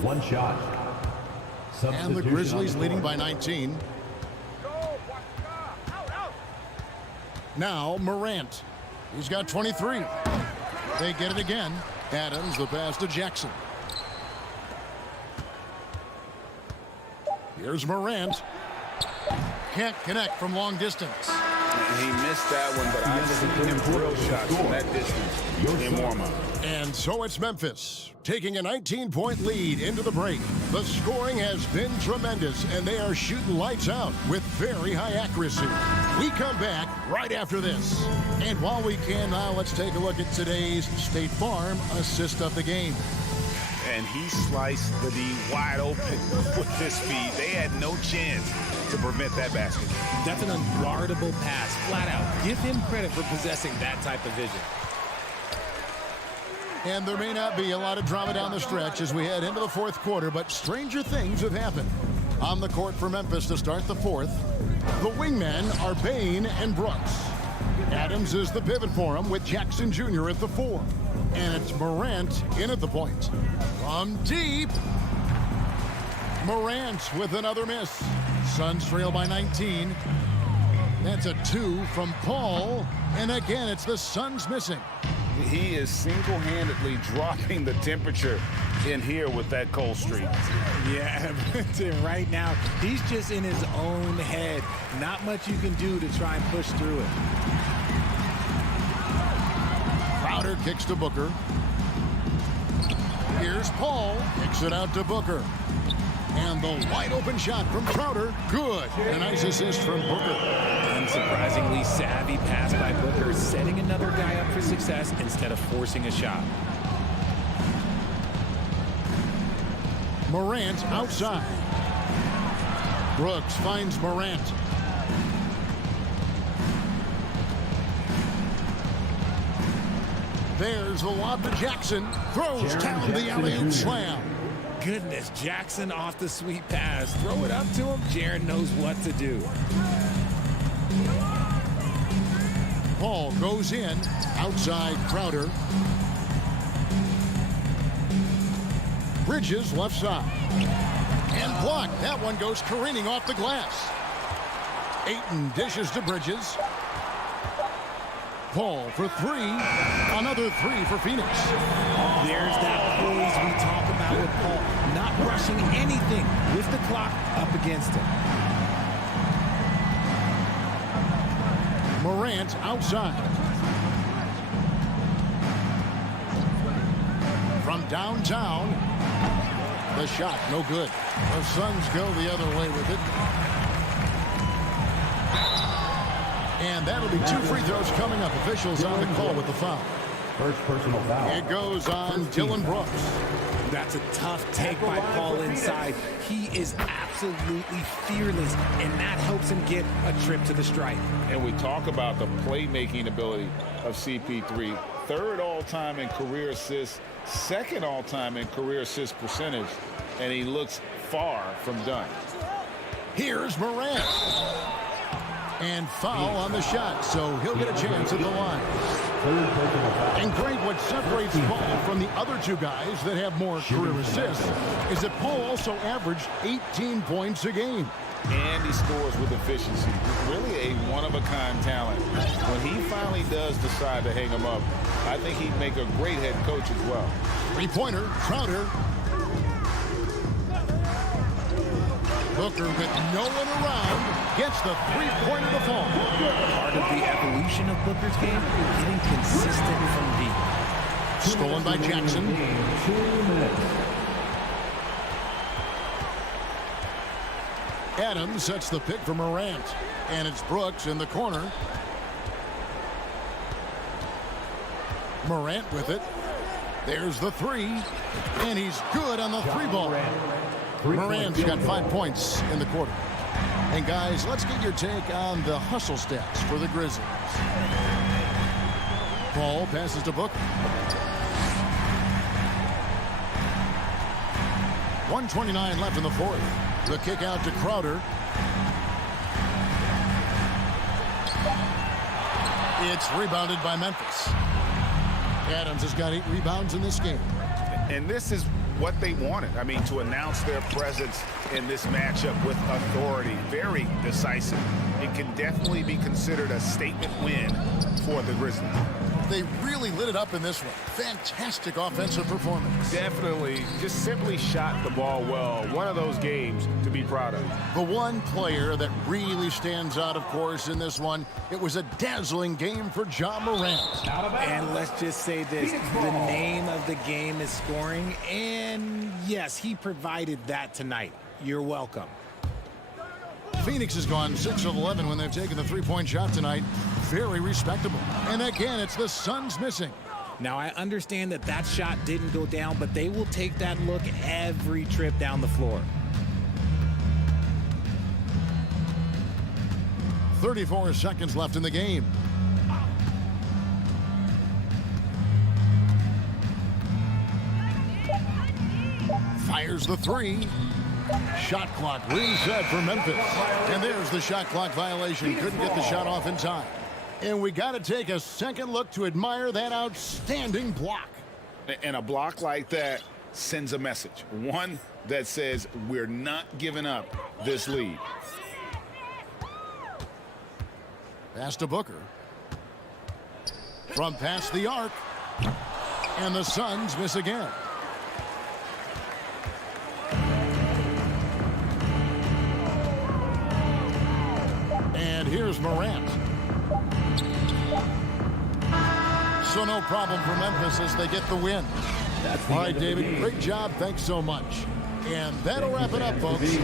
1 shot. And the Grizzlies leading by 19. Now Morant. He's got 23. They get it again. Adams, the pass to Jackson. Here's Morant. Can't connect from long distance. He missed that one, but I've seen him drill shots from that distance in warm-up. And so it's Memphis taking a 19-point lead into the break. The scoring has been tremendous, and they are shooting lights out with very high accuracy. We come back right after this. And while we can now, let's take a look at today's State Farm assist of the game. And he sliced the D wide open with his speed. They had no chance to prevent that basket. That's an unguardable pass, flat out. Give him credit for possessing that type of vision. And there may not be a lot of drama down the stretch as we head into the fourth quarter, but stranger things have happened. On the court for Memphis to start the fourth, the wingmen are Bain and Brooks. Adams is the pivot for him with Jackson Jr. at the 4. And it's Morant in at the point. From deep. Morant with another miss. Suns trail by 19. That's a 2 from Paul. And again, it's the Suns missing. He is single-handedly dropping the temperature in here with that cold streak. Yeah, right now, he's just in his own head. Not much you can do to try and push through it. Crowder kicks to Booker. Here's Paul. Kicks it out to Booker. And the wide open shot from Crowder. Good. A nice assist from Booker. Unsurprisingly savvy pass by Booker, setting another guy up for success instead of forcing a shot. Morant outside. Brooks finds Morant. There's the lob to Jackson. Throws down the alley-oop slam. Goodness, Jackson off the sweet pass. Throw it up to him. Jaren knows what to do. Paul goes in. Outside Crowder. Bridges left side. And blocked. That one goes careening off the glass. Ayton dishes to Bridges. Paul for 3. Another 3 for Phoenix. There's that poise we talk about with Paul. Not rushing anything with the clock up against him. Morant outside. From downtown. The shot, no good. The Suns go the other way with it. And that'll be 2 free throws coming up. Officials on the call with the foul. First personal foul. It goes on Dylan Brooks. That's a tough take by Paul inside. He is absolutely fearless, and that helps him get a trip to the stripe. And we talk about the playmaking ability of CP3. 3rd all-time in career assists, 2nd all-time in career assist percentage, and he looks far from done. Here's Morant. And foul on the shot, so he'll get a chance at the line. And great, what separates Paul from the other 2 guys that have more career assists is that Paul also averaged 18 points a game. And he scores with efficiency. Really a one-of-a-kind talent. When he finally does decide to hang him up, I think he'd make a great head coach as well. 3-pointer, Crowder. Booker with no one around gets the 3-pointer to fall. Part of the evolution of Booker's game, getting consistent from deep. Stolen by Jackson. 2 minutes. Adams sets the pick for Morant. And it's Brooks in the corner. Morant with it. There's the 3. And he's good on the 3-ball. Morant's got 5 points in the quarter. And guys, let's get your take on the hustle stats for the Grizzlies. Paul passes to Booker. 1:29 left in the 4th. The kick out to Crowder. It's rebounded by Memphis. Adams has got 8 rebounds in this game. And this is what they wanted. I mean, to announce their presence in this matchup with authority. Very decisive. It can definitely be considered a statement win for the Grizzlies. They really lit it up in this one. Fantastic offensive performance. Definitely just simply shot the ball well. One of those games to be proud of. The one player that really stands out, of course, in this one, it was a dazzling game for Ja Morant. And let's just say this, the name of the game is scoring, and yes, he provided that tonight. You're welcome. Phoenix has gone 6 of 11 when they've taken the 3-point shot tonight. Very respectable. And again, it's the Suns missing. Now, I understand that that shot didn't go down, but they will take that look every trip down the floor. 34 seconds left in the game. Fires the 3. Shot clock reset for Memphis. And there's the shot clock violation. Couldn't get the shot off in time. And we got to take a second look to admire that outstanding block. And a block like that sends a message. One that says we're not giving up this lead. Pass to Booker. From past the arc. And the Suns miss again. And here's Morant. So no problem for Memphis as they get the win. All right, David, great job. Thanks so much. And that'll wrap it up, folks.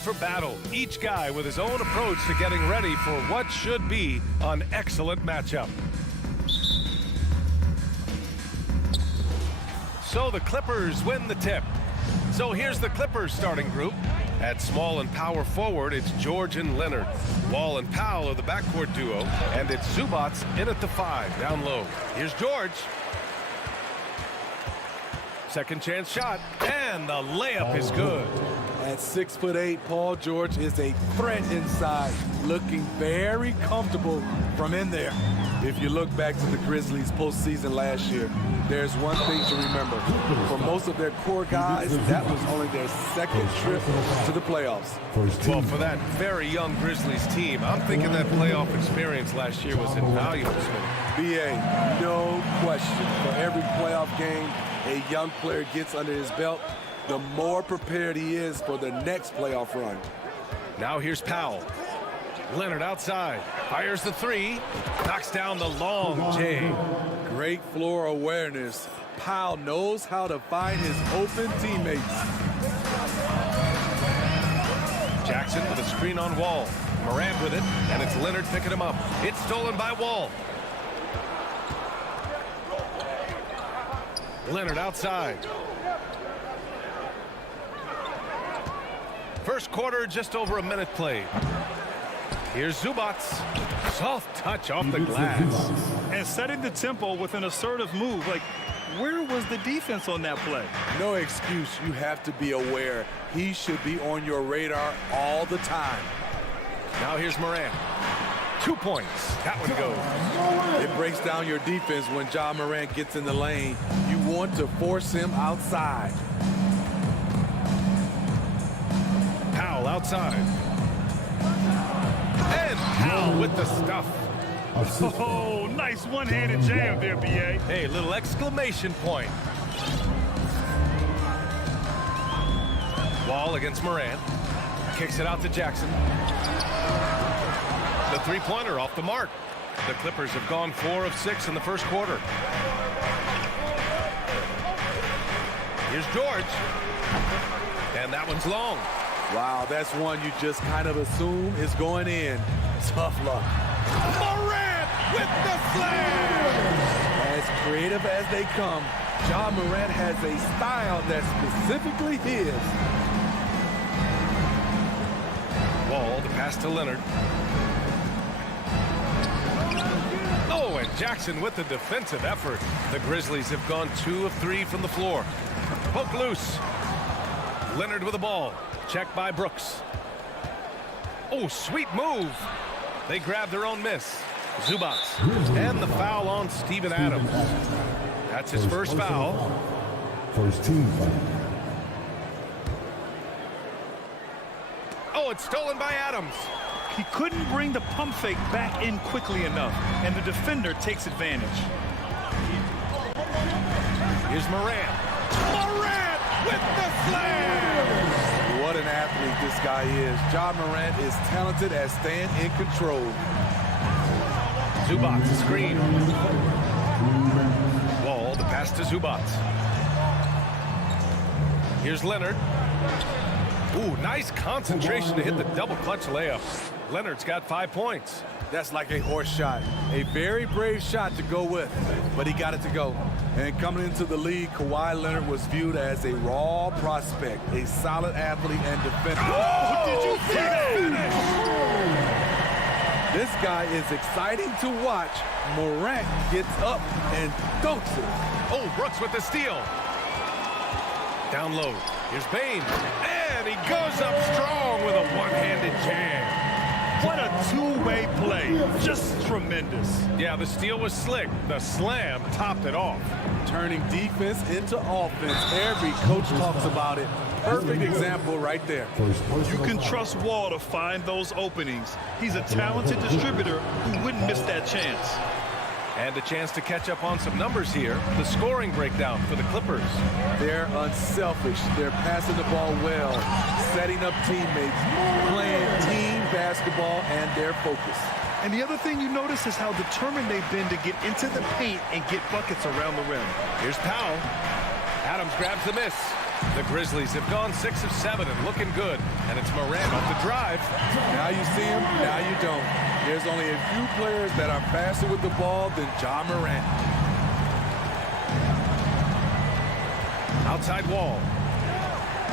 for battle, each guy with his own approach to getting ready for what should be an excellent matchup. So the Clippers win the tip. So here's the Clippers starting group. At small and power forward, it's George and Leonard. Wall and Powell are the backcourt duo, and it's Zubats in at the 5, down low. Here's George. Second chance shot, and the layup is good. At 6'8", Paul George is a threat inside, looking very comfortable from in there. If you look back to the Grizzlies postseason last year, there's one thing to remember. For most of their core guys, that was only their second trip to the playoffs. Well, for that very young Grizzlies team, I'm thinking that playoff experience last year was invaluable. BA, no question. For every playoff game a young player gets under his belt, the more prepared he is for the next playoff run. Now here's Powell. Leonard outside, fires the 3, knocks down the long J. Great floor awareness. Powell knows how to find his open teammates. Jackson with a screen on Wall. Morant with it, and it's Leonard picking him up. It's stolen by Wall. Leonard outside. First quarter, just over a minute played. Here's Zubats. Soft touch off the glass. And setting the tempo with an assertive move. Like, where was the defense on that play? No excuse. You have to be aware. He should be on your radar all the time. Now here's Morant. 2 points. That one goes. It breaks down your defense when Ja Morant gets in the lane. You want to force him outside. Powell outside. And Powell with the stuff. Oh, nice one-handed jam there, B.A. Hey, little exclamation point. Wall against Morant. Kicks it out to Jackson. The three-pointer off the mark. The Clippers have gone 4 of 6 in the first quarter. Here's George. And that one's long. Wow, that's one you just kind of assume is going in. Tough luck. Morant with the slam! As creative as they come, Ja Morant has a style that's specifically his. Wall, the pass to Leonard. Oh, and Jackson with the defensive effort. The Grizzlies have gone 2 of 3 from the floor. Poke loose. Leonard with the ball. Checked by Brooks. Oh, sweet move. They grab their own miss. Zubats. And the foul on Steven Adams. That's his first foul. First team foul. Oh, it's stolen by Adams. He couldn't bring the pump fake back in quickly enough, and the defender takes advantage. Here's Morant. Morant with the slam! What an athlete this guy is. Ja Morant is talented at staying in control. Zubats, screen. Wall, the pass to Zubats. Here's Leonard. Ooh, nice concentration to hit the double clutch layup. Leonard's got 5 points. That's like a horse shot. A very brave shot to go with, but he got it to go. And coming into the league, Kawhi Leonard was viewed as a raw prospect, a solid athlete and defender. Oh, did you see that? This guy is exciting to watch. Morant gets up and dunks it. Oh, Brooks with the steal. Down low. Here's Bane. And he goes up strong with a one-handed jam. What a two-way play. Just tremendous. Yeah, the steal was slick. The slam topped it off. Turning defense into offense. Every coach talks about it. Perfect example right there. You can trust Wall to find those openings. He's a talented distributor who wouldn't miss that chance. And a chance to catch up on some numbers here. The scoring breakdown for the Clippers. They're unselfish. They're passing the ball well, setting up teammates, playing team basketball, and their focus. And the other thing you notice is how determined they've been to get into the paint and get buckets around the rim. Here's Powell. Adams grabs the miss. The Grizzlies have gone 6 of 7 and looking good. And it's Morant off the drive. Now you see him, now you don't. There's only a few players that are faster with the ball than Ja Morant. Outside wall.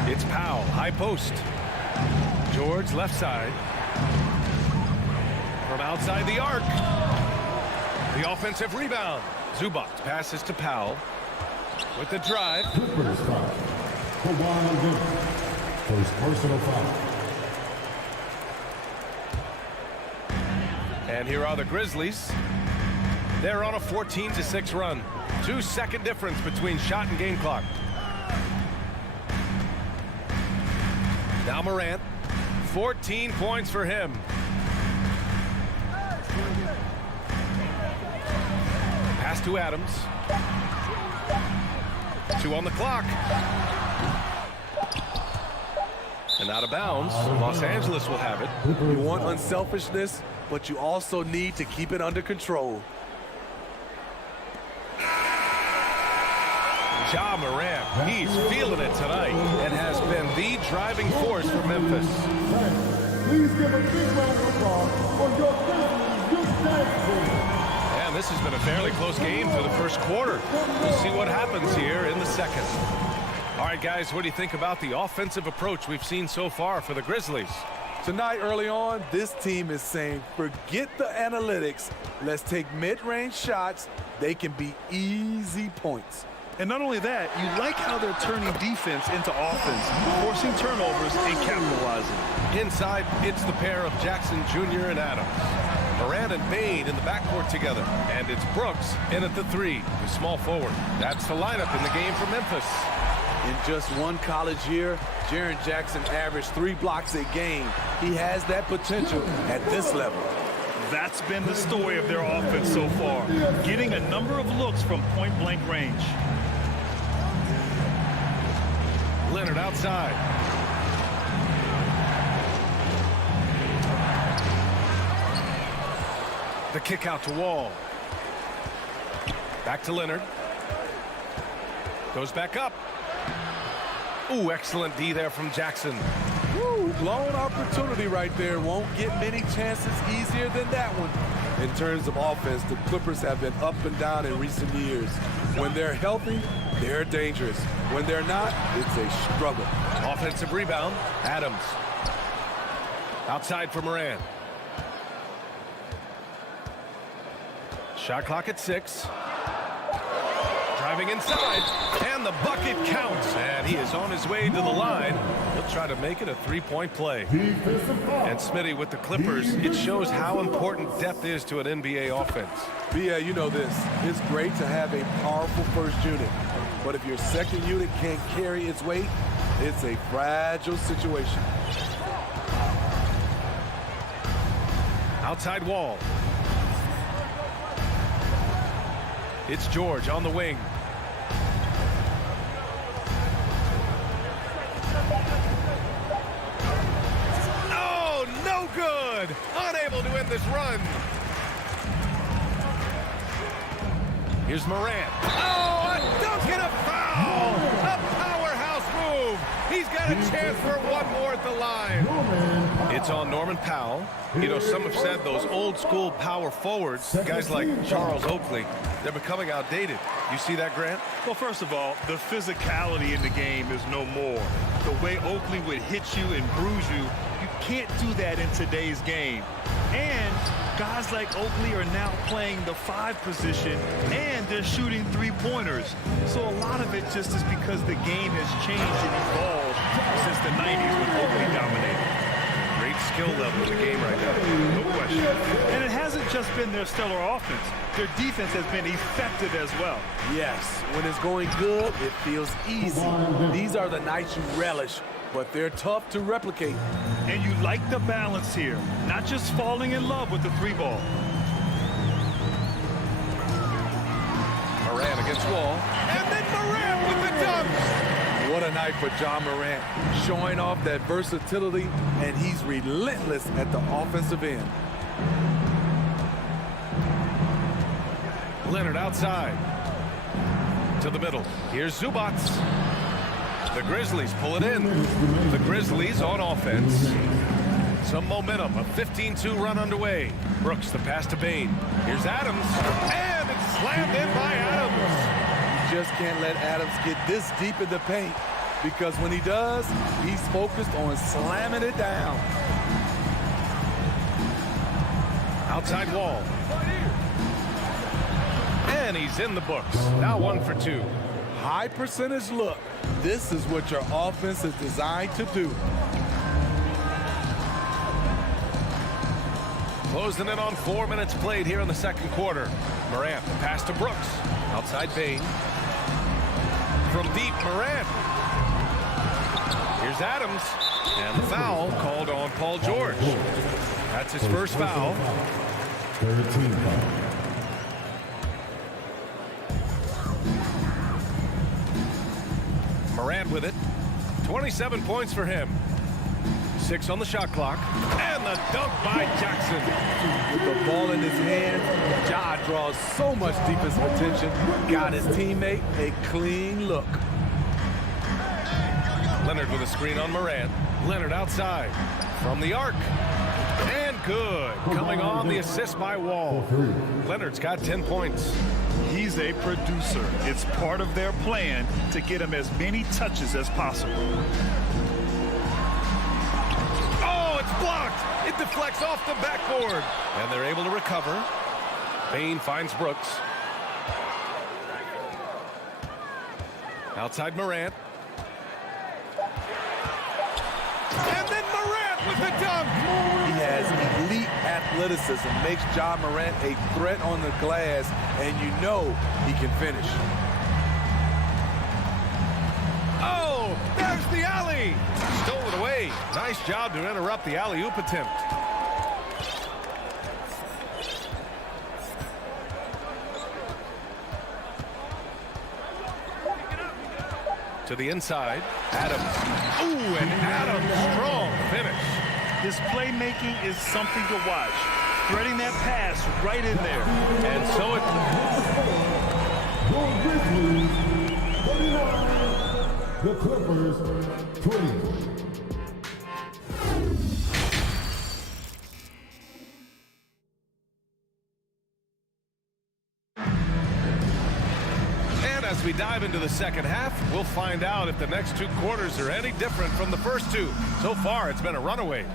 It's Powell, high post. George left side. From outside the arc. The offensive rebound. Zubac passes to Powell. With the drive. Clippers foul. Kawhi Leonard. First personal foul. And here are the Grizzlies. They're on a 14-6 run. 2-second difference between shot and game clock. Now Morant. 14 points for him. Pass to Adams. 2 on the clock. And out of bounds. Los Angeles will have it. You want unselfishness, but you also need to keep it under control. Ja Morant, he's feeling it tonight and has been the driving force for Memphis. Please give a big round of applause for your Grizzlies. And this has been a fairly close game through the first quarter. We'll see what happens here in the second. All right, guys, what do you think about the offensive approach we've seen so far for the Grizzlies? Tonight, early on, this team is saying, forget the analytics. Let's take mid-range shots. They can be easy points. And not only that, you like how they're turning defense into offense, forcing turnovers and capitalizing. Inside, it's the pair of Jackson Jr. and Adams. Morant and Bain in the backcourt together. And it's Brooks in at the 3, the small forward. That's the lineup in the game for Memphis. In just one college year, Jaren Jackson averaged 3 blocks a game. He has that potential at this level. That's been the story of their offense so far, getting a number of looks from point-blank range. Leonard outside. The kick out to Wall. Back to Leonard. Goes back up. Ooh, excellent D there from Jackson. Woo, blown opportunity right there. Won't get many chances easier than that one. In terms of offense, the Clippers have been up and down in recent years. When they're healthy, they're dangerous. When they're not, it's a struggle. Offensive rebound, Adams. Outside for Morant. Shot clock at 6. Driving inside, and the bucket counts. And he is on his way to the line. He'll try to make it a 3-point play. And Smitty, with the Clippers, it shows how important depth is to an NBA offense. Yeah, you know this. It's great to have a powerful first unit. But if your second unit can't carry its weight, it's a fragile situation. Outside Wall. It's George on the wing. Oh, no good. Unable to end this run. Here's Morant. Oh, a dunk and a foul. A powerhouse move. He's got a chance for one more at the line. It's on Norman Powell. You know, some have said those old school power forwards, guys like Charles Oakley, they're becoming outdated. You see that, Grant? Well, first of all, the physicality in the game is no more. The way Oakley would hit you and bruise you, you can't do that in today's game. And guys like Oakley are now playing the 5 position, and they're shooting 3-pointers. So a lot of it just is because the game has changed and evolved since the 90s when Oakley dominated. Great skill level in the game right now. No question. And it hasn't just been their stellar offense. Their defense has been effective as well. Yes, when it's going good, it feels easy. These are the nights you relish, but they're tough to replicate. And you like the balance here, not just falling in love with the 3-ball. Morant against Wall. And then Morant with the dunk. What a night for Ja Morant, showing off that versatility, and he's relentless at the offensive end. Leonard outside. To the middle. Here's Zubac. The Grizzlies pull it in. The Grizzlies on offense. Some momentum. A 15-2 run underway. Brooks, the pass to Bain. Here's Adams. And it's slammed in by Adams. You just can't let Adams get this deep in the paint, because when he does, he's focused on slamming it down. Outside wall. And he's in the books. Now 1 for 2. High percentage look. This is what your offense is designed to do. Closing in on 4 minutes played here in the second quarter. Morant, pass to Brooks. Outside Bain. From deep, Morant. Here's Adams. And the foul called on Paul George. That's his first foul. 13 foul. Morant with it. 27 points for him. 6 on the shot clock. And the dunk by Jackson. With the ball in his hand, Ja draws so much defensive attention. Got his teammate a clean look. Leonard with a screen on Morant. Leonard outside. From the arc. And good. Coming on the assist by Wall. Leonard's got 10 points. He's a producer. It's part of their plan to get him as many touches as possible. Oh, it's blocked. It deflects off the backboard. And they're able to recover. Bain finds Brooks. Outside Morant. And then Morant with the dunk. He has elite athleticism, makes Ja Morant a threat on the glass, and you know he can finish. Oh, there's the alley. Stole it away. Nice job to interrupt the alley-oop attempt. To the inside. Adams. Ooh, and Adams, strong finish. His playmaking is something to watch. Threading that pass right in there. And so it... The Clippers, 20. As we dive into the second half, we'll find out if the next 2 quarters are any different from the first 2. So far, it's been a runaway.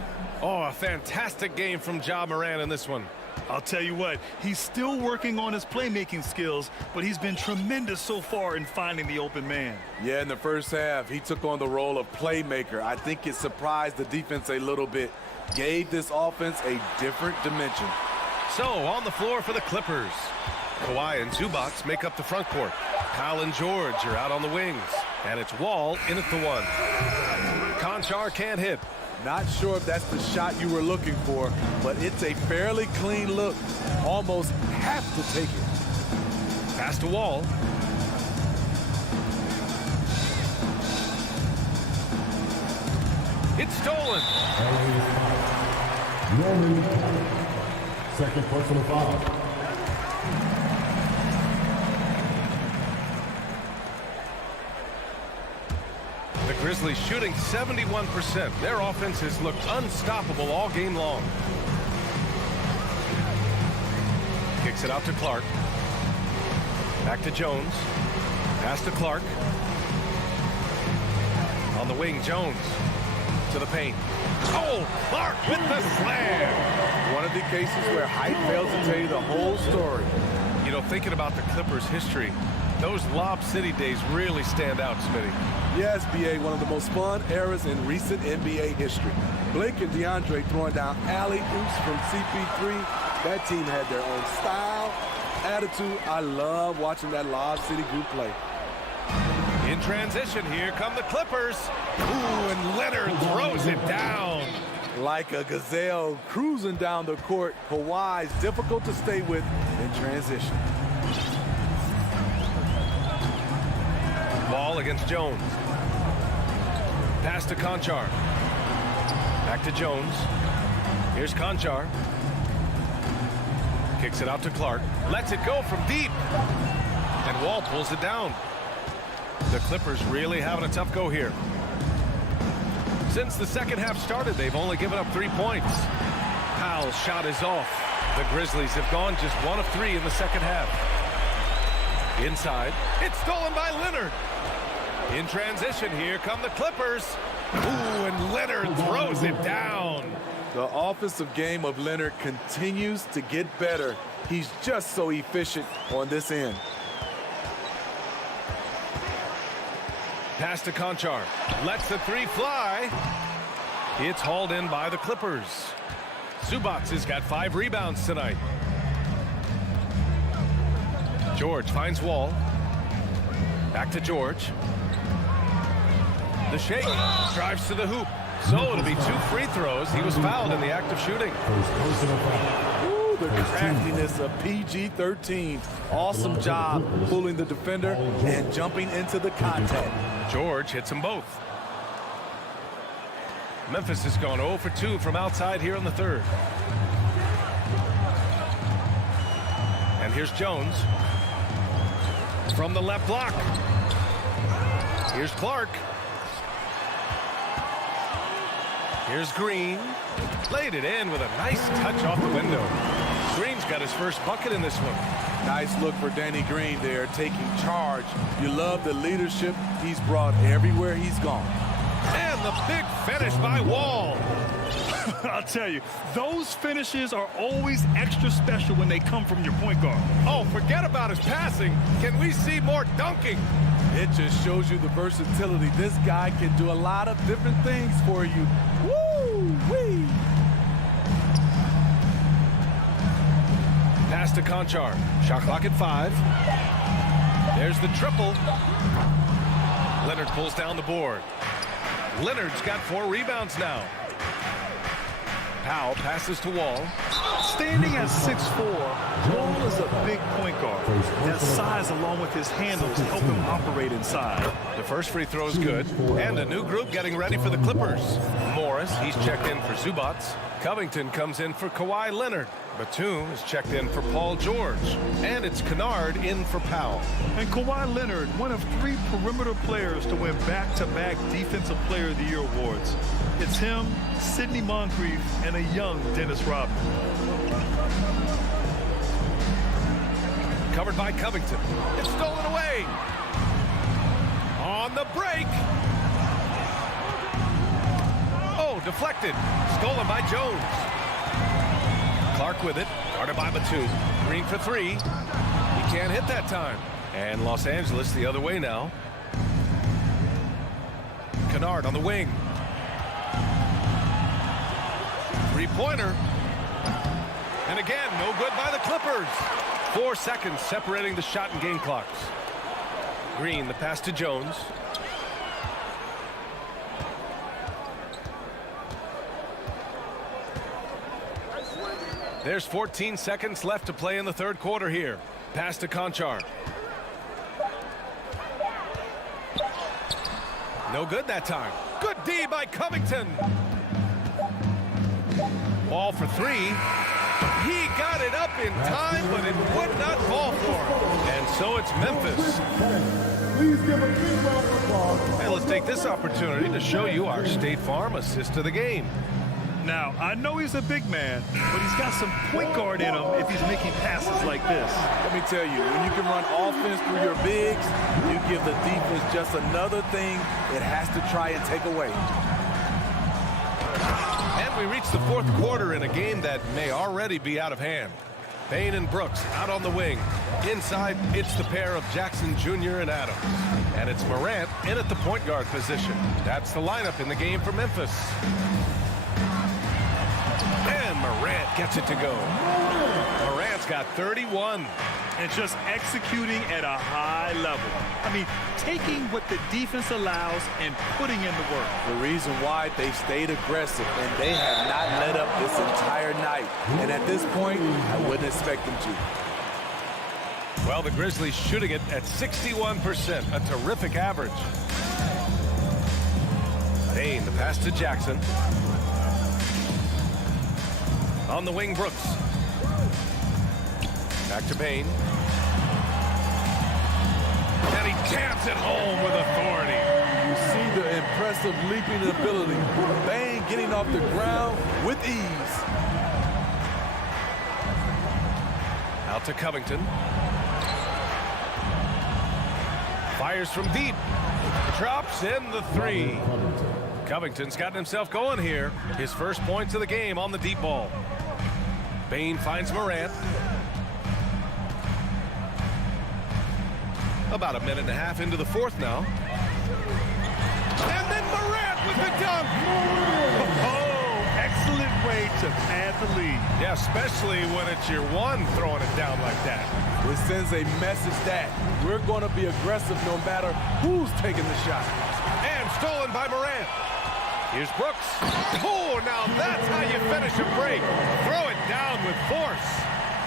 Oh, a fantastic game from Ja Morant in this one. I'll tell you what, he's still working on his playmaking skills, but he's been tremendous so far in finding the open man. Yeah, in the first half, he took on the role of playmaker. I think it surprised the defense a little bit, gave this offense a different dimension. So, on the floor for the Clippers. Kawhi and Zubac make up the front court. Kyle and George are out on the wings. And it's Wall in at the 1. Conchar can't hit. Not sure if that's the shot you were looking for, but it's a fairly clean look. Almost have to take it. Pass to Wall. It's stolen. Norman, second personal foul. The Grizzlies shooting 71%. Their offense has looked unstoppable all game long. Kicks it out to Clark. Back to Jones. Pass to Clark. On the wing, Jones. To the paint. Oh, Clark with the slam. One of the cases where height fails to tell you the whole story. You know, thinking about the Clippers' history, those Lob City days really stand out, Smitty. Yes, B.A., one of the most fun eras in recent NBA history. Blake and DeAndre throwing down alley-oops from CP3. That team had their own style, attitude. I love watching that Lob City group play. In transition, here come the Clippers. Ooh, and Leonard throws it down. Like a gazelle cruising down the court, Kawhi's difficult to stay with in transition. Ball against Jones. Pass to Conchar. Back to Jones. Here's Conchar. Kicks it out to Clark. Lets it go from deep. And Wall pulls it down. The Clippers really having a tough go here. Since the second half started, they've only given up 3 points. Powell's shot is off. The Grizzlies have gone just 1 of 3 in the second half. Inside, it's stolen by Leonard. In transition, here come the Clippers. Ooh, and Leonard throws it down. The offensive game of Leonard continues to get better. He's just so efficient on this end. Pass to Conchar. Lets the 3 fly. It's hauled in by the Clippers. Zubac has got 5 rebounds tonight. George finds Wall. Back to George. The Shake drives to the hoop. So it'll be 2 free throws. He was fouled in the act of shooting. Ooh, the craftiness of PG-13. Awesome job pulling the defender and jumping into the contact. George hits them both. Memphis has gone 0 for 2 from outside here in the third. And here's Jones. From the left block. Here's Clark. Here's Green. Laid it in with a nice touch off the window. Green's got his first bucket in this one. Nice look for Danny Green there, taking charge. You love the leadership he's brought everywhere he's gone. And the big finish by Wall. I'll tell you, those finishes are always extra special when they come from your point guard. Oh, forget about his passing. Can we see more dunking? It just shows you the versatility. This guy can do a lot of different things for you. Woo-wee! Pass to Conchar. Shot clock at 5. There's the triple. Leonard pulls down the board. Leonard's got 4 rebounds now. Powell passes to Wall. Standing at 6'4", Wall is a big point guard. That size along with his handles help him operate inside. The first free throw is good. And a new group getting ready for the Clippers. Morris, he's checked in for Zubac. Covington comes in for Kawhi Leonard. Batum is checked in for Paul George. And it's Kennard in for Powell. And Kawhi Leonard, one of 3 perimeter players to win back-to-back Defensive Player of the Year awards. It's him, Sidney Moncrief, and a young Dennis Rodman. Covered by Covington. It's stolen away. On the break. Oh, deflected. Stolen by Jones. Clark with it. Guarded by Batum. Green for 3. He can't hit that time. And Los Angeles the other way now. Kennard on the wing. 3-pointer. And again, no good by the Clippers. 4 seconds separating the shot and game clocks. Green, the pass to Jones. There's 14 seconds left to play in the third quarter here. Pass to Conchar. No good that time. Good D by Covington. Wall for 3. He got it up in time, but it would not fall for him. And so it's Memphis. Please give a big round of applause. Hey, let's take this opportunity to show you our State Farm assist of the game. Now, I know he's a big man, but he's got some point guard in him if he's making passes like this. Let me tell you, when you can run offense through your bigs, you give the defense just another thing it has to try and take away. And we reach the fourth quarter in a game that may already be out of hand. Payne and Brooks out on the wing. Inside, it's the pair of Jackson Jr. and Adams. And it's Morant in at the point guard position. That's the lineup in the game for Memphis. And Morant gets it to go. Morant's got 31. And just executing at a high level. I mean, taking what the defense allows and putting in the work. The reason why they stayed aggressive, and they have not let up this entire night. And at this point, I wouldn't expect them to. Well, the Grizzlies shooting it at 61%, a terrific average. Payne, the pass to Jackson. On the wing, Brooks. Back to Payne. And he jams it home with authority. You see the impressive leaping ability. Bain getting off the ground with ease. Out to Covington. Fires from deep. Drops in the three. Covington's gotten himself going here. His first points of the game on the deep ball. Bain finds Morant. About a minute and a half into the fourth now. And then Morant with the dunk. Oh, excellent way to pad the lead. Yeah, especially when it's your one throwing it down like that. It sends a message that we're going to be aggressive no matter who's taking the shot. And stolen by Morant. Here's Brooks. Oh, now that's how you finish a break. Throw it down with force.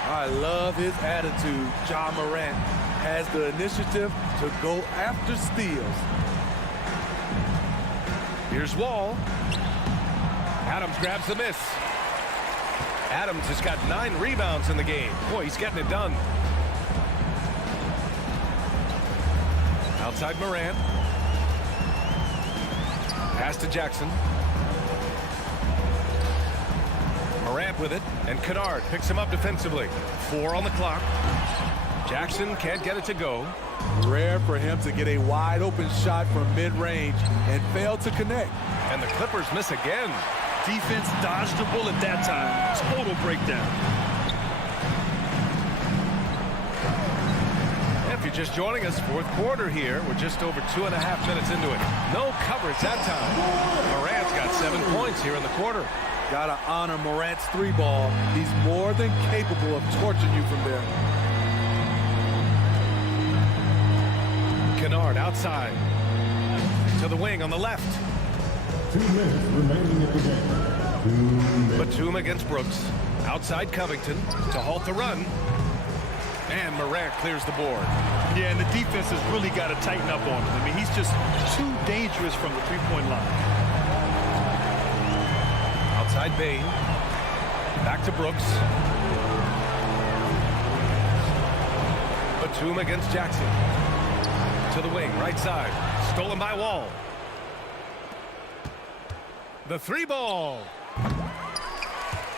I love his attitude. Ja Morant has the initiative to go after steals. Here's Wall. Adams grabs the miss. Adams has got 9 rebounds in the game. Boy, he's getting it done. Outside Morant. Pass to Jackson. Morant with it, and Kennard picks him up defensively. 4 on the clock. Jackson can't get it to go. Rare for him to get a wide open shot from mid-range and fail to connect. And the Clippers miss again. Defense dodged a bullet that time. Total breakdown. If you're just joining us, fourth quarter here. We're just over 2.5 minutes into it. No coverage that time. Morant's got 7 points here in the quarter. Gotta honor Morant's 3-ball. He's more than capable of torching you from there. Kennard outside. To the wing on the left. 2 minutes remaining at the game. Batum against Brooks. Outside Covington to halt the run. And Morant clears the board. Yeah, and the defense has really got to tighten up on him. I mean, he's just too dangerous from the three-point line. Outside Bain. Back to Brooks. Batum against Jackson. To the wing, right side. Stolen by Wall. The 3-ball.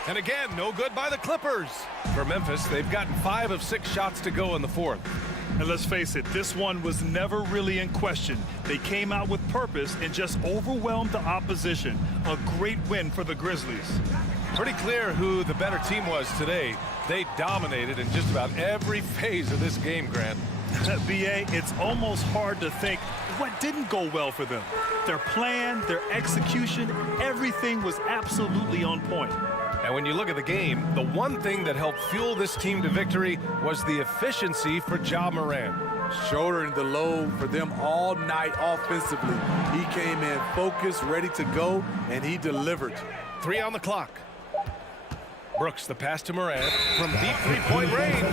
And again, no good by the Clippers. For Memphis, they've gotten 5 of 6 shots to go in the fourth. And let's face it, this one was never really in question. They came out with purpose and just overwhelmed the opposition. A great win for the Grizzlies. Pretty clear who the better team was today. They dominated in just about every phase of this game, Grant. BA, it's almost hard to think what didn't go well for them. Their plan, their execution, everything was absolutely on point. And when you look at the game, the one thing that helped fuel this team to victory was the efficiency for Ja Morant. Shouldering the load for them all night offensively. He came in focused, ready to go, and he delivered. 3 on the clock. Brooks, the pass to Morant from deep three-point range.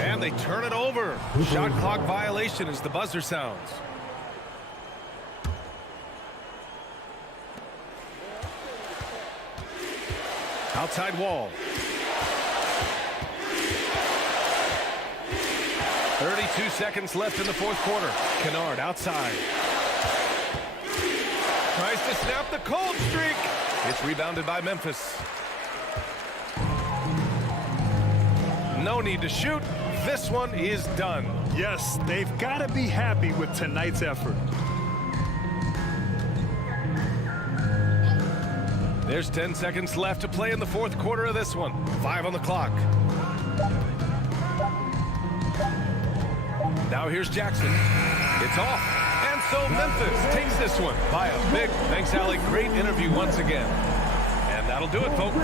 And they turn it over. Shot clock violation as the buzzer sounds. Outside Wall. 32 seconds left in the fourth quarter. Kennard outside. Tries to snap the cold streak. It's rebounded by Memphis. No need to shoot. This one is done. Yes, they've got to be happy with tonight's effort. There's 10 seconds left to play in the fourth quarter of this one. 5 on the clock. Now here's Jackson. It's off. And so Memphis takes this one by a big. Thanks, Allie. Great interview once again. And that'll do it, folks.